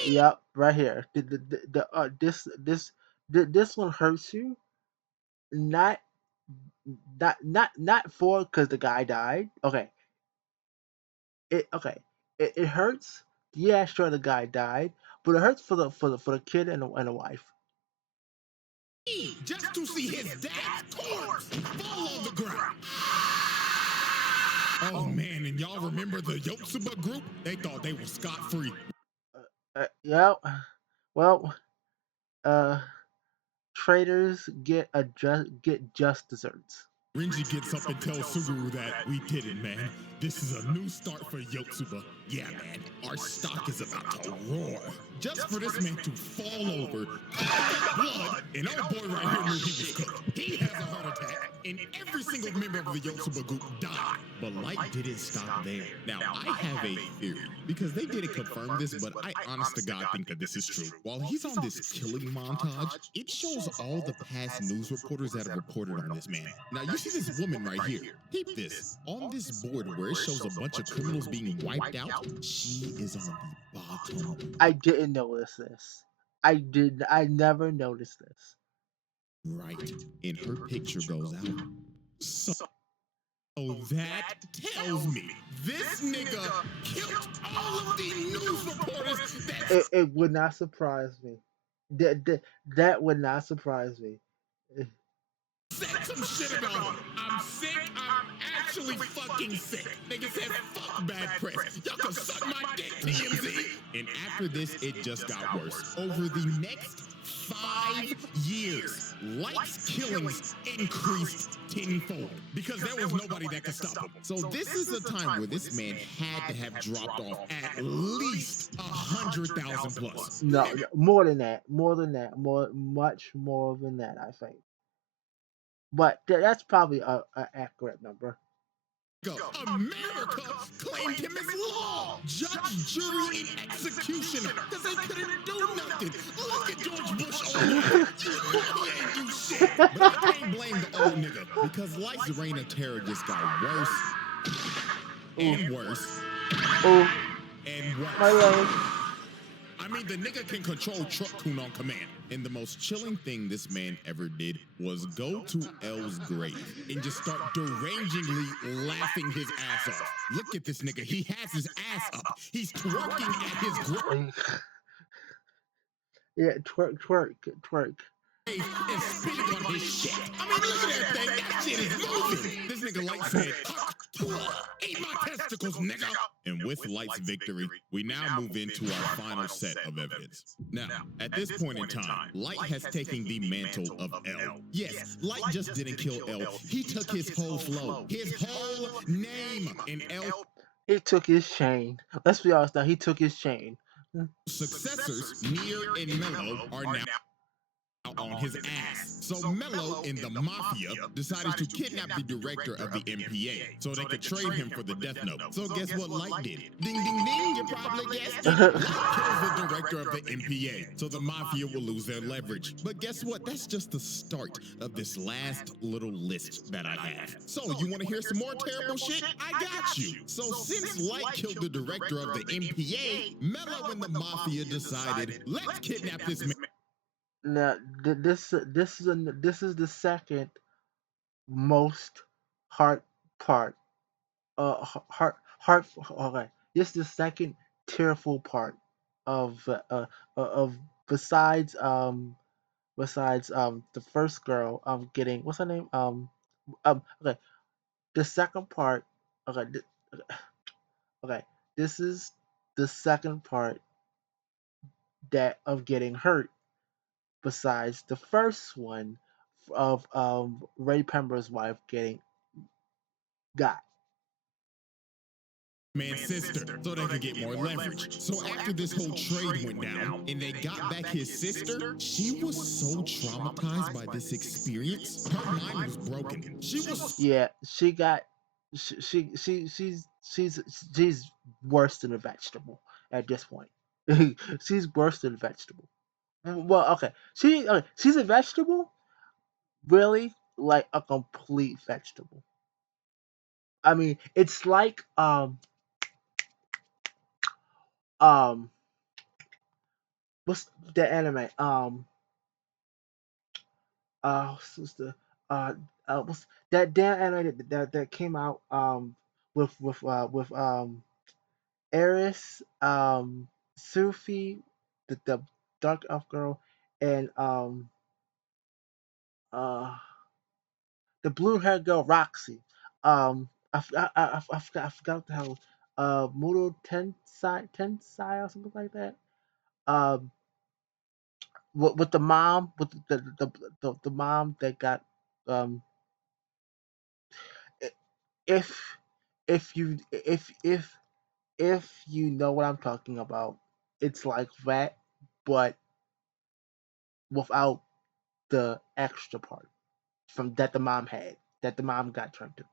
Yep, right here. This one hurts you, not not for because the guy died. Okay. It hurts. Yeah, sure the guy died, but it hurts for the kid and the wife. just to see his dad's corpse fall on the ground. Oh man, and y'all remember the Yotsuba group? They thought they were scot-free. Yeah. Well, traders get just desserts. Renji gets up and tells Suguru that we did it, man. This is a new start for Yotsuba. Yeah, man, our stock is about to roar. Just for this man to fall over, blood, and our boy right here knew he was cooked. He has a heart attack, and every single member of the Yotsuba group died. But Light didn't stop there. Now, I have a theory, because they didn't confirm this, but I honest to God think that this is true. While he's on this killing montage, it shows all the past news reporters that have reported on this man. Now, you see this woman right here. Peep this. On this board where it shows a bunch of criminals being wiped out, she is on the bottom. I didn't notice this. I never noticed this. Right. And her picture goes out. So that tells me this nigga killed all of the news reporters that It would not surprise me. That would not surprise me. said some shit about him. I'm sick. I'm actually fucking sick. Nigga said fuck bad press. Y'all can suck my dick, TMZ. And after this, it just got worse. Over the next 5 years, Light's killings increased tenfold because there was nobody that could stop him. So this is a time where this man had to have dropped off at least 100,000 plus. No, more than that, much more than that, I think. But that's probably a accurate number. America claimed him as law, judge, jury, and executioner, because they couldn't do nothing. Look at George Bush, old nigga. You know he ain't do shit. But I can't blame the old nigga, because Light's reign of terror just got worse and worse Oh, and worse. my leg. I mean, the nigga can control Truck Kun on command. And the most chilling thing this man ever did was go to L's grave and just start derangingly laughing his ass off. Look at this nigga. He has his ass up. He's twerking at his grave. Yeah, twerk. And spitting on his shit. I mean, look at that thing. That shit is moving. This nigga Light said, eat my testicles, nigga. And with Light's victory, we now move into our final set of evidence. Now, at this point in time, Light has taken the mantle of L. Yes, Light just didn't kill L. He took his whole flow, his whole name, and L. He took his chain. Let's be honest now. He took his chain. Successors, Nier and Mello, are now on his ass. So Mello and the Mafia decided to kidnap the director of the MPA so they could trade him for the Death Note. So guess what Light did? Ding, ding, ding, you probably guessed it. Light kills the director of the MPA, so the Mafia will lose their leverage. But guess what? That's just the start of this last little list that I have. So you want to hear some more terrible shit? I got you. So since Light killed the director of the MPA, Mello and the Mafia decided, let's kidnap this man. Now, this is the second most hard part. Heart. Okay, this is the second tearful part of of besides the first girl getting what's her name okay, the second part. Okay, okay, this is the second part that of getting hurt besides the first one of Ray Pember's wife getting got. Man's sister so they could get more leverage. So after this whole trade went down and they got back his sister, she was so traumatized by this experience. Her mind was broken. She was Yeah, she got she's worse than a vegetable at this point. She's worse than a vegetable. Well, okay, she's a vegetable, really like a complete vegetable. I mean, it's like um what's the anime what's the uh what's that damn anime that came out with Eris, Sufi, the dark elf girl, and uh the blue haired girl Roxy. I forgot what the hell. Mudo Tensai or something like that. Um, with the mom, with the mom that got um i- if if you know what I'm talking about, it's like that, but without the extra part from that the mom had that the mom got turned to.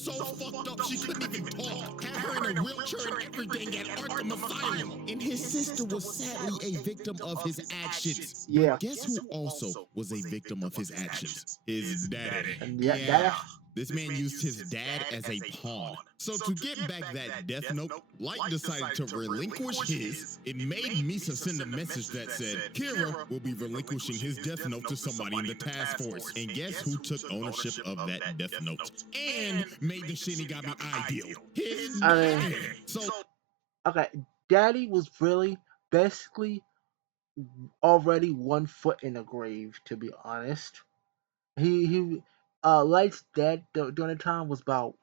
so fucked up she couldn't even talk. Had her in a wheelchair and everything at Arkham Asylum. And his sister was sadly a victim of his actions. Yeah. But guess who also was a victim of his actions? His daddy. And Yeah. This man used his dad as a pawn. So to get back that Death Note, Light decided to relinquish his. It made Misa send a message that said, Kira will be relinquishing his Death Note to somebody in the task force. And guess who took ownership of that Death Note? And made the Shinigami ideal. His I mean, daddy. So okay, Daddy was really basically already 1 foot in the grave, to be honest. He Light's dad during the time was about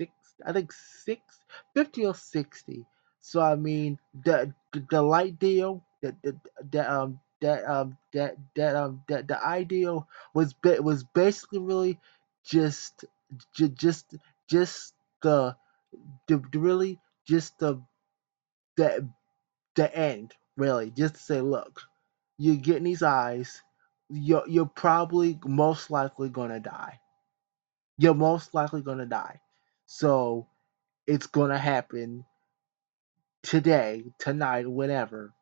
six, I think six, 50 or 60. So I mean, the light deal, the ideal was basically really just just the really just the the end, really, just to say, look, you're getting these eyes, you're probably most likely gonna die. You're most likely gonna die. So it's gonna happen today, tonight, whenever.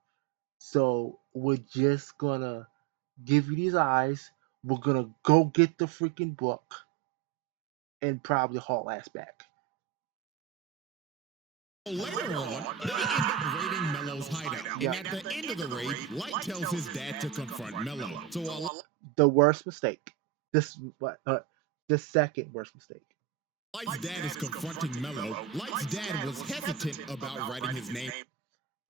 So we're just gonna give you these eyes. We're gonna go get the freaking book and probably haul ass back. Later on, they end up raiding Mello's hideout. And at the end of the raid, Light tells his dad to confront Mello. So while The worst mistake. This what the second worst mistake. Light's dad is confronting Mello, Light's dad was hesitant about writing his name.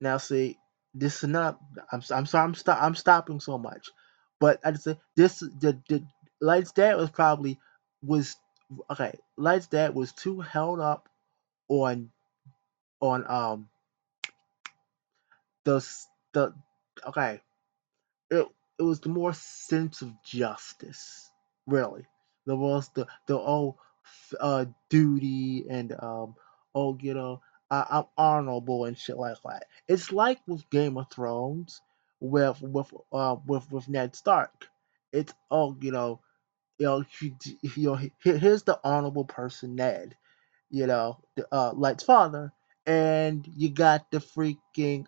Now see, this is not. I'm sorry. I'm stopping so much, but I just say this. The Light's dad was okay. Light's dad was too held up on on the the okay. It was the more sense of justice, really. There was duty and I'm honorable and shit like that. It's like with Game of Thrones with Ned Stark. It's here's the honorable person Ned, Light's father, and you got the freaking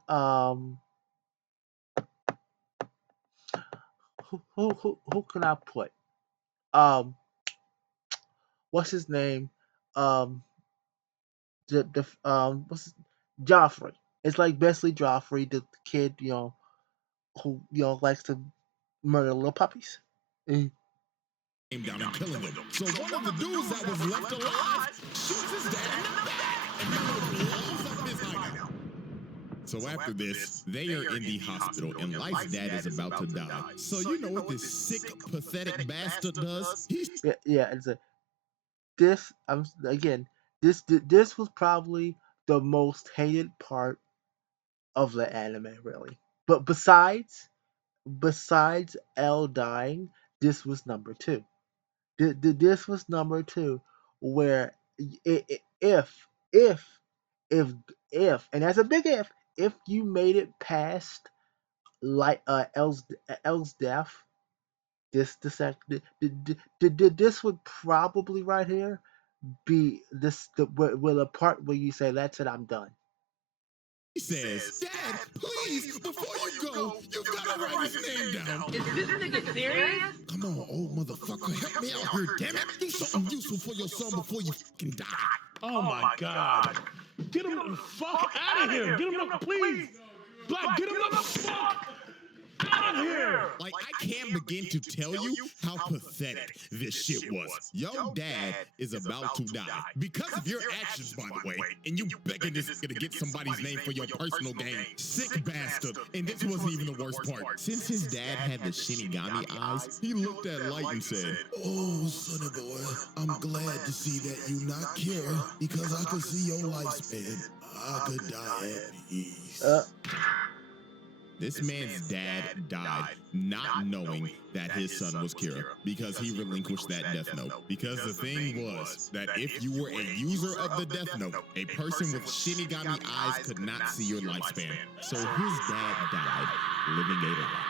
who can I put? Um, what's his name? Um, what's Joffrey. It's like basically Joffrey, the kid, who likes to murder little puppies. Mm. Down and killing him. So one of the dudes that was left alive shoots his dad in the back, and Mello blows up his hideout. So after this, they are in the hospital, and Light's dad is about to die. So you know what this sick, pathetic bastard does? Yeah. This I'm again. This was probably the most hated part of the anime, really. But besides L dying, this was number two. This was number two, where if if if and that's a big if you made it past like L's death, this would probably right here be where the part where you say that's it, I'm done. He says, Dad, please, before you go, you gotta write his name down. Is this nigga serious? Come on, old motherfucker, help me out here, damn it. Do something useful for your son before you fucking die. Oh my God. Get him the fuck out of here. Get him the, please. Black, get him the fuck out of here. Like, I can't begin to tell you how pathetic this shit was. Yo dad is about to die. Because of your actions, by the way, and you begging this nigga to get somebody's name for your personal gain. Sick bastard. And this wasn't even the worst part. Since his dad had the Shinigami eyes, he looked at Light and said, "Oh, sonny boy, I'm glad to see that you not Kira, because I could see your lifespan. I could die at peace." This man's dad died not knowing that his son was Kira because he relinquished that death note. Because the thing was that if you were a user of the death note, a person with Shinigami eyes could not see your lifespan. So his dad died living a lie.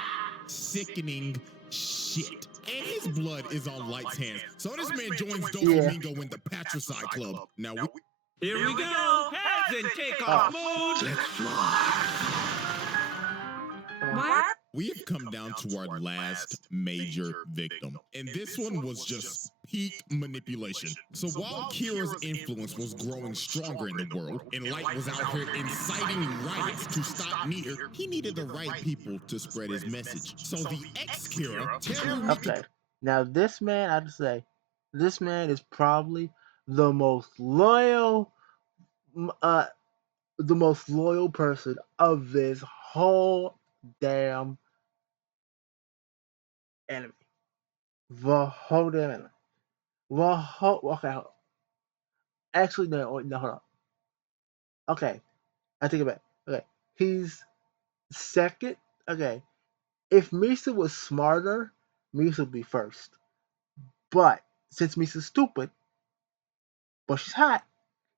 Sickening shit. And his blood is on Light's hands. So this man joins Doflamingo in the Patricide Club. Now Here we go. Heads in takeoff mode. let's fly. What? We have come down to our last major victim, and this one was just peak manipulation. So while Kira's influence was growing stronger in the world, and Light was out here inciting riots to stop Nier, he needed the right people to spread his message. So the ex-Kira, Okay, now this man, I'd say, this man is probably the most loyal, person of this whole damn enemy. The whole damn enemy. The whole. Okay. Actually, no, hold on. Okay, I take it back. Okay, he's second. Okay, if Misa was smarter, Misa would be first. But since Misa's stupid, but she's hot,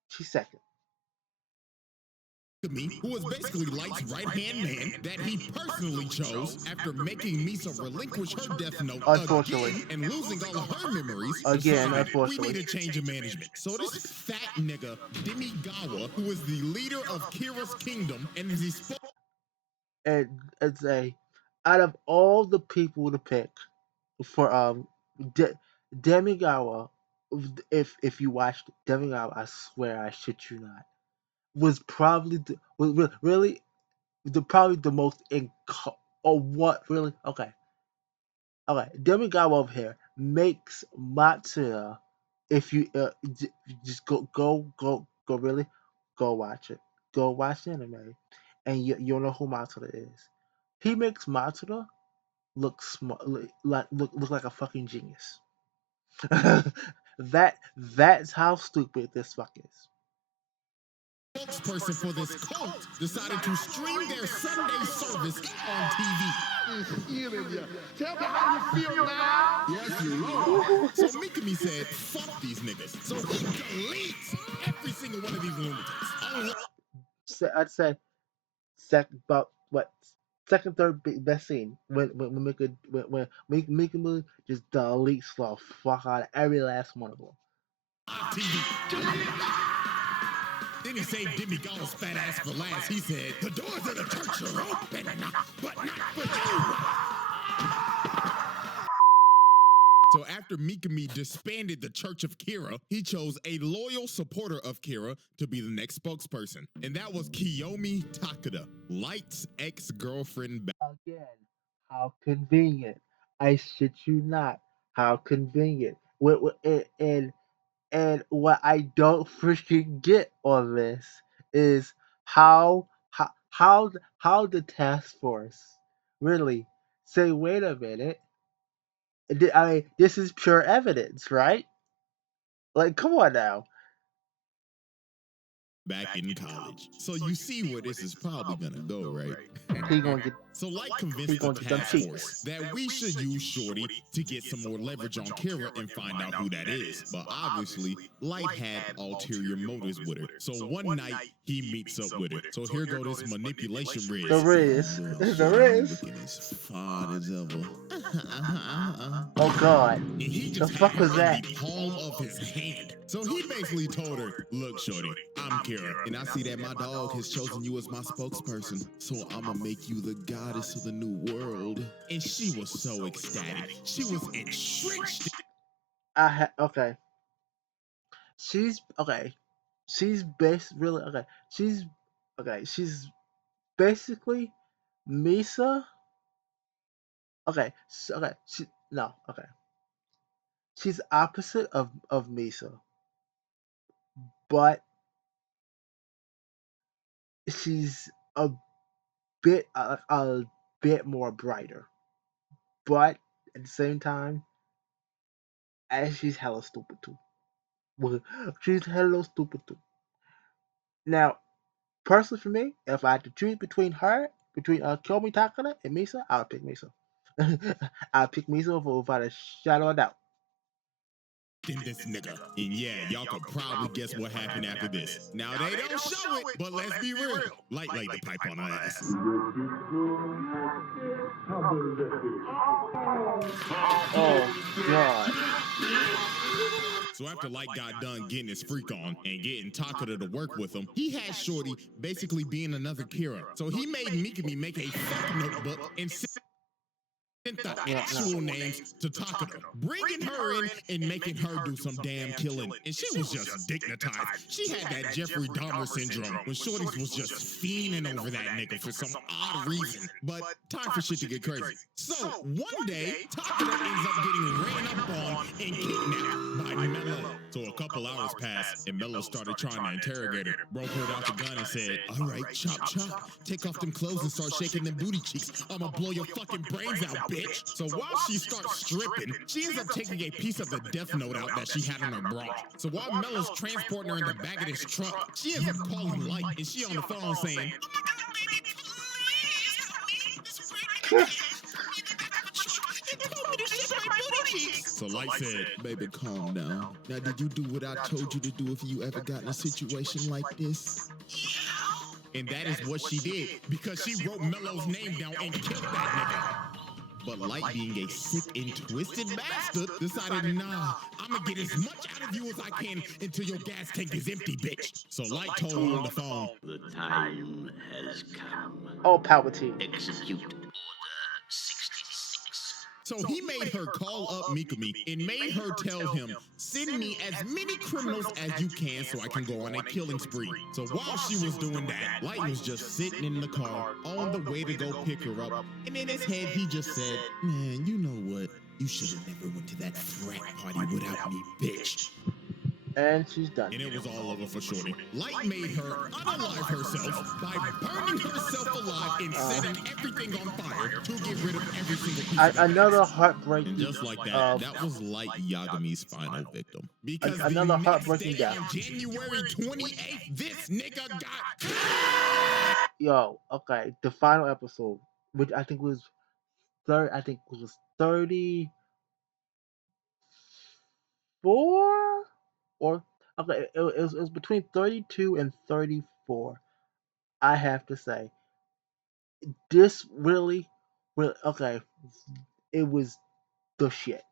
she's second. YAGAMI, who was basically Light's right-hand man that he personally chose after making Misa relinquish her death note Unfortunately. again and losing all of her memories. Again, decided, unfortunately. we need a change of management. So this fat nigga, Demigawa, who is the leader of Kira's kingdom and is the And it's out of all the people to pick for Demigawa, if you watched Demigawa, I swear I shit you not. was probably really probably the most or what really okay. Demigod over here makes Matsuya. If you just go really go watch it. Go watch the anime, and you'll know who Matsuda is. He makes Matsuda look smart, look like a fucking genius. That's how stupid this fuck is. Spokesperson for this cult decided to stream their Sunday service on TV. Tell me how you feel now. Yes, you know. So Mikami said, fuck these niggas. So he deletes every single one of these lunatics. I'd say second, but what second, third best scene when Mikami just deletes the fuck out of every last one of them. TV. Then he saved Demigod's fat ass for last. He said, the doors of the church are open, but not for you. So after Mikami disbanded the Church of Kira, he chose a loyal supporter of Kira to be the next spokesperson. And that was Kiyomi Takeda, Light's ex-girlfriend. Again, how convenient. I shit you not. How convenient. And what I don't freaking get on this is how the task force really say, wait a minute. I mean, this is pure evidence, right? Like, come on now. Back in college. So you see where this is probably gonna go, right? He gonna get So Light convinced the task force that we should use Shorty to get some more leverage on Kira and find out who that is. But obviously, Light had ulterior motives with her. So one night, he meets up with her. So here go this manipulation Riz. the Riz. The Riz. Looking as fine as ever. Oh God. And he The just fuck had was her that? in the palm of his hand. So he basically told her, look, Shorty, I'm Kira, and I see that my dog has chosen you as my spokesperson, so I'ma make you the goddess of the new world. And she was so ecstatic. She was entrenched. Okay. She's okay. She's really okay. She's okay. She's basically Misa. Okay. Okay. No. Okay. She's opposite of Misa, but she's a bit more brighter. But at the same time, and she's hella stupid too. She's hella stupid too. Now, personally for me, if I had to choose between Kyomi Takada and Misa, I would pick Misa. I'll pick Misa without a shadow of doubt. In this nigga. And yeah, y'all could probably guess what happened after this. Now they don't show it, but let's be real. Light the pipe on her ass. Oh God. So after Light got done getting his freak on and getting Takada to work with him, he had Shorty basically being another Kira. So he made Mikami make a fake notebook and sent the actual names to Takada, bringing her in and making her do some damn killing. And she was just dignitized. She had that Jeffrey Dahmer syndrome when Shorty's was just fiending over that nigga for some odd reason. But time for shit to get crazy. So one day, Takada ends up getting ran up on and kidnapped by Mello. So a couple hours passed and Mello started trying to interrogate her. Bro pulled out the gun and said, all right, chop chop, take off them clothes and start shaking them booty cheeks. I'ma blow your fucking brains out, bitch. So while she starts stripping, she ends up taking a piece of the death note out that she had on her bra. So while Mello's transporting her in the back of this truck, she ends up calling Light and she on the phone saying, so Light said, baby, calm down. Now, did you do what I told you to do if you ever got in a situation like this? And that is what she did, because she wrote Mello's name down and killed that nigga. But Light, being a sick and twisted bastard, decided, nah, I'm gonna get as much out of you as I can until your gas tank is empty, bitch. So Light told her on the phone, the time has come. Oh, Palpatine. Execute Order 66. So he made her call up Mikami and made her tell him, send me as many criminals as you can so I can go on a killing spree. So while she was doing that, Light was just sitting in the car on the way to go pick her up. And in his head, he just said, man, you know what? You should have never went to that frat party without me, bitch. And she's done. And it was all over for Shorty. Light made her unalive herself by burning herself alive and setting everything on fire to get rid of every single piece of Another evidence. heartbreaking. And just like that, that was Light Yagami's final victim. Because Another the next heartbreaking day death. on January 28th, this nigga got... Yo, okay, the final episode, which I think was 34 or okay, it was between 32 and 34. I have to say, this really, okay, it was the shit.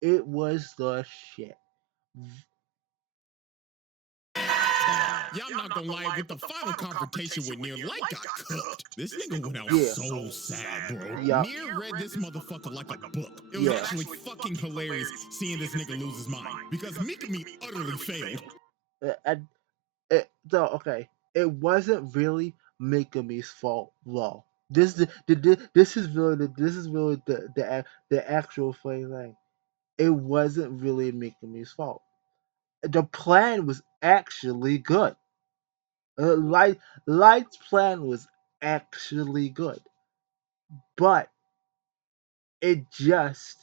It was the shit. Y'all not gonna lie, with the final confrontation with Nier, Light got cooked. This nigga went out so sad, bro. Yeah. Nier read this motherfucker like a book. It was actually fucking hilarious seeing this nigga lose his mind because Mikami utterly failed. So okay, it wasn't really Mikami's fault, though. This is really the actual funny thing. It wasn't really Mikami's fault. The plan was actually good. Light's plan was actually good, but it just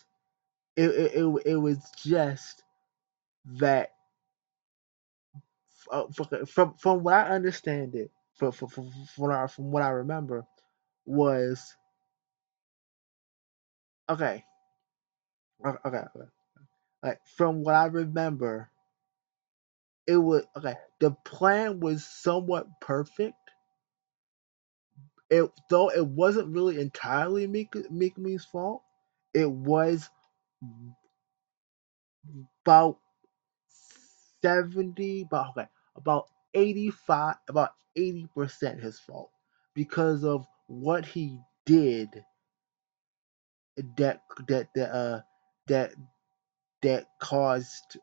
it was just that from what I understand it from what I remember was okay okay. Like from what I remember, it was okay. The plan was somewhat perfect. Though it wasn't really entirely Mikami's fault. It was about 70, about 85, about 80% his fault because of what he did that that that uh that that caused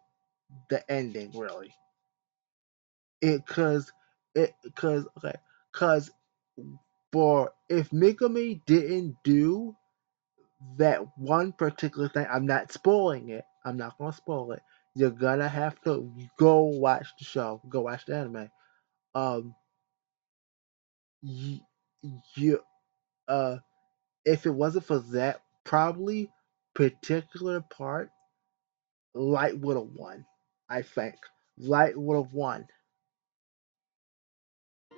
the ending really. Cause for if Mikami didn't do that one particular thing, I'm not spoiling it. I'm not gonna spoil it. You're gonna have to go watch the show, go watch the anime. Um, you, you if it wasn't for that probably particular part, Light would have won. I think Light would have won.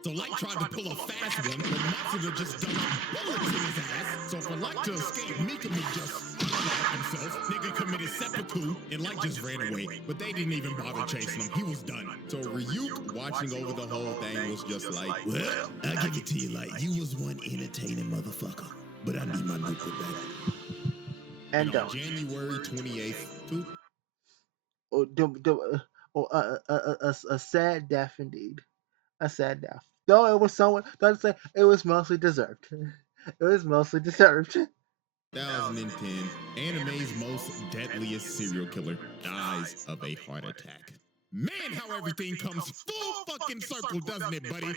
So Light tried to pull a fast one, but Matsuda just dumped bullets in his ass. So for Light to escape, Mikami just himself. Nigga committed seppuku, and Light just ran away. But they didn't even bother chasing him. He was done. So Ryuk, watching over the whole thing, was just like, well, I give it to you, Light. You was one entertaining motherfucker. But I need my notebook back. And on January 28th, a sad death indeed. A sad death. Though it was someone, don't say it was mostly deserved. It was mostly deserved. 2010, anime's most deadliest serial killer dies of a heart attack. Man, how everything comes full fucking circle, doesn't it, buddy?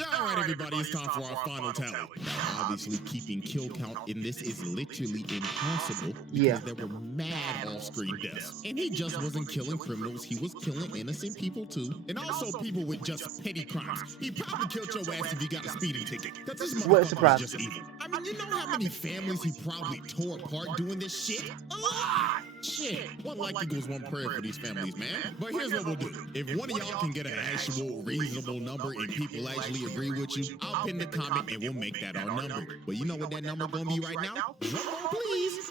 All right, everybody, it's time for our final tally. Now, obviously, keeping kill count in this is literally impossible because there were mad off-screen deaths. And he just wasn't killing criminals, he was killing innocent people too. And also people with just petty crimes. He probably killed your ass if you got a speeding ticket. That's this motherfucker was just evil. I mean, you know how many families he probably tore apart doing this shit? A lot! Shit, one like equals one prayer for these families, man. But here's what we'll do. If one of y'all can get an actual reasonable number and people actually agree with you, I'll pin the comment and we'll make that our number. But you know what that number gonna be right now? Drum roll, please.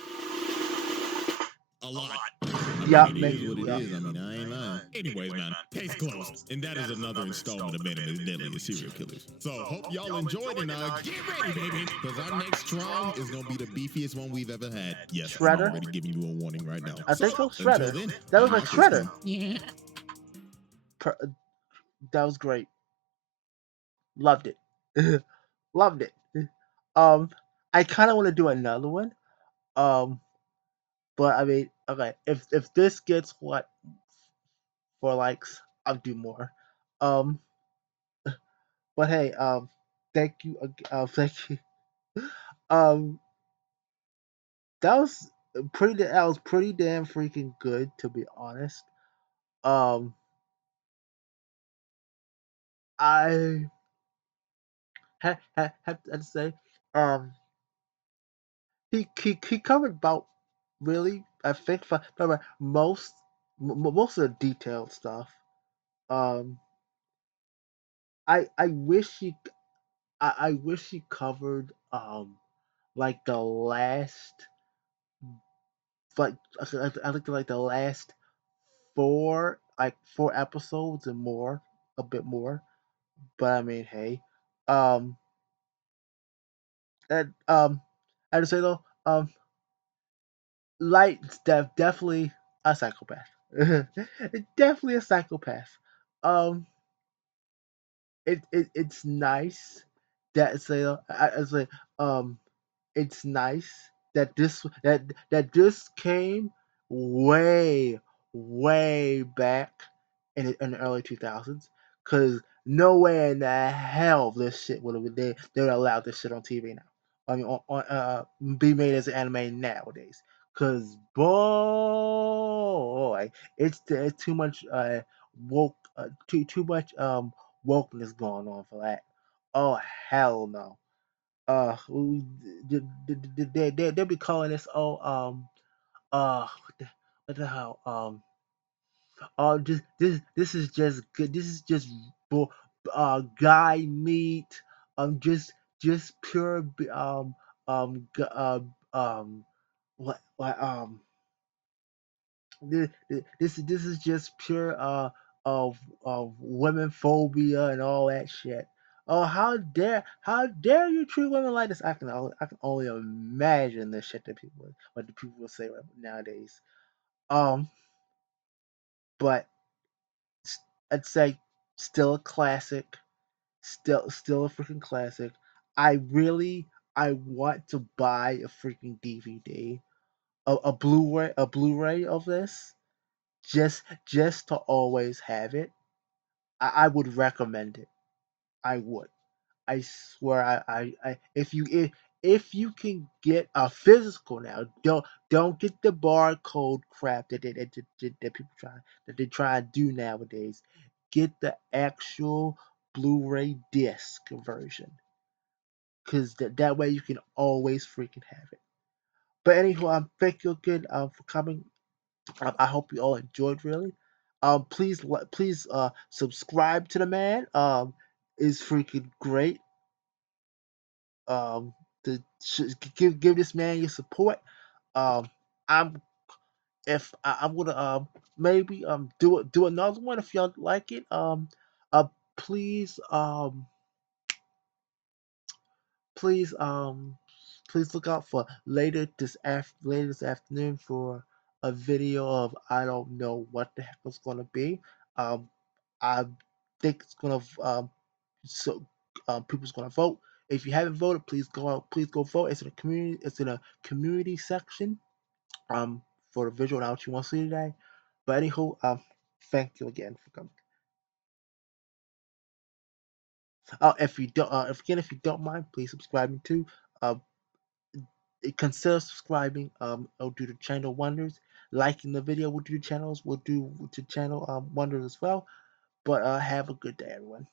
A lot. I mean, it is what it is. I mean, I ain't lying. Anyways, man, case closed. And that is another installment of Anime's Deadliest Serial Killers. So, hope y'all enjoyed and get ready, baby. Because our next trial is going to be the beefiest one we've ever had. Yes, Shredder? I'm already giving you a warning right now. I think so, Shredder. Then, that was like Shredder. Yeah. That was great. Loved it. Loved it. I kind of want to do another one. Um, but I mean, okay, if this gets what 4 likes, I'll do more. Um, but hey, thank you, thank you. Um, that was that was pretty damn freaking good, to be honest. Um, I have to say, um, he covered about really, I think, for most of the detailed stuff. Um, I wish I wish he covered like the last like I think like the last four episodes and more, a bit more. But I mean, hey, um, and I just say though, Light's definitely a psychopath. Definitely a psychopath. Um, it's nice that say I say um it's nice that this came way back in the early 2000s, because no way in the hell this shit would have been they would allow this shit on TV now. I mean on be made as an anime nowadays, because boy, it's too much woke too much wokeness going on for that. Oh hell no. They'll be calling this what the hell this is just good, this is just bo- guy meat, just pure what this is just pure of women phobia and all that shit. Oh, how dare you treat women like this? I can only imagine the shit that people what the people will say nowadays. Um, but I'd say still a classic, still a freaking classic. I really I want to buy a freaking DVD, a Blu-ray of this, just to always have it. I would recommend it. I would. I swear. If you can get a physical now, don't get the barcode crap that people try that they try to do nowadays. Get the actual Blu-ray disc version, because that way you can always freaking have it. But anywho, thank you again for coming. I hope you all enjoyed really. Please subscribe to the man. Is freaking great. Um, to give this man your support. Um, I'm if I'm gonna maybe do another one if y'all like it. Uh, please please please look out for later this afternoon for a video of I don't know what the heck it's gonna be. Um, I think it's gonna so people's gonna vote. If you haven't voted, please go out. Please go vote. It's in a community. It's in a community section. For the visual and what you want to see today. But anywho, thank you again for coming. If you don't, if you don't mind, please subscribe too. Uh, consider subscribing. It'll do the channel wonders. Liking the video will do the channels. Will do the channel wonders as well. But have a good day, everyone.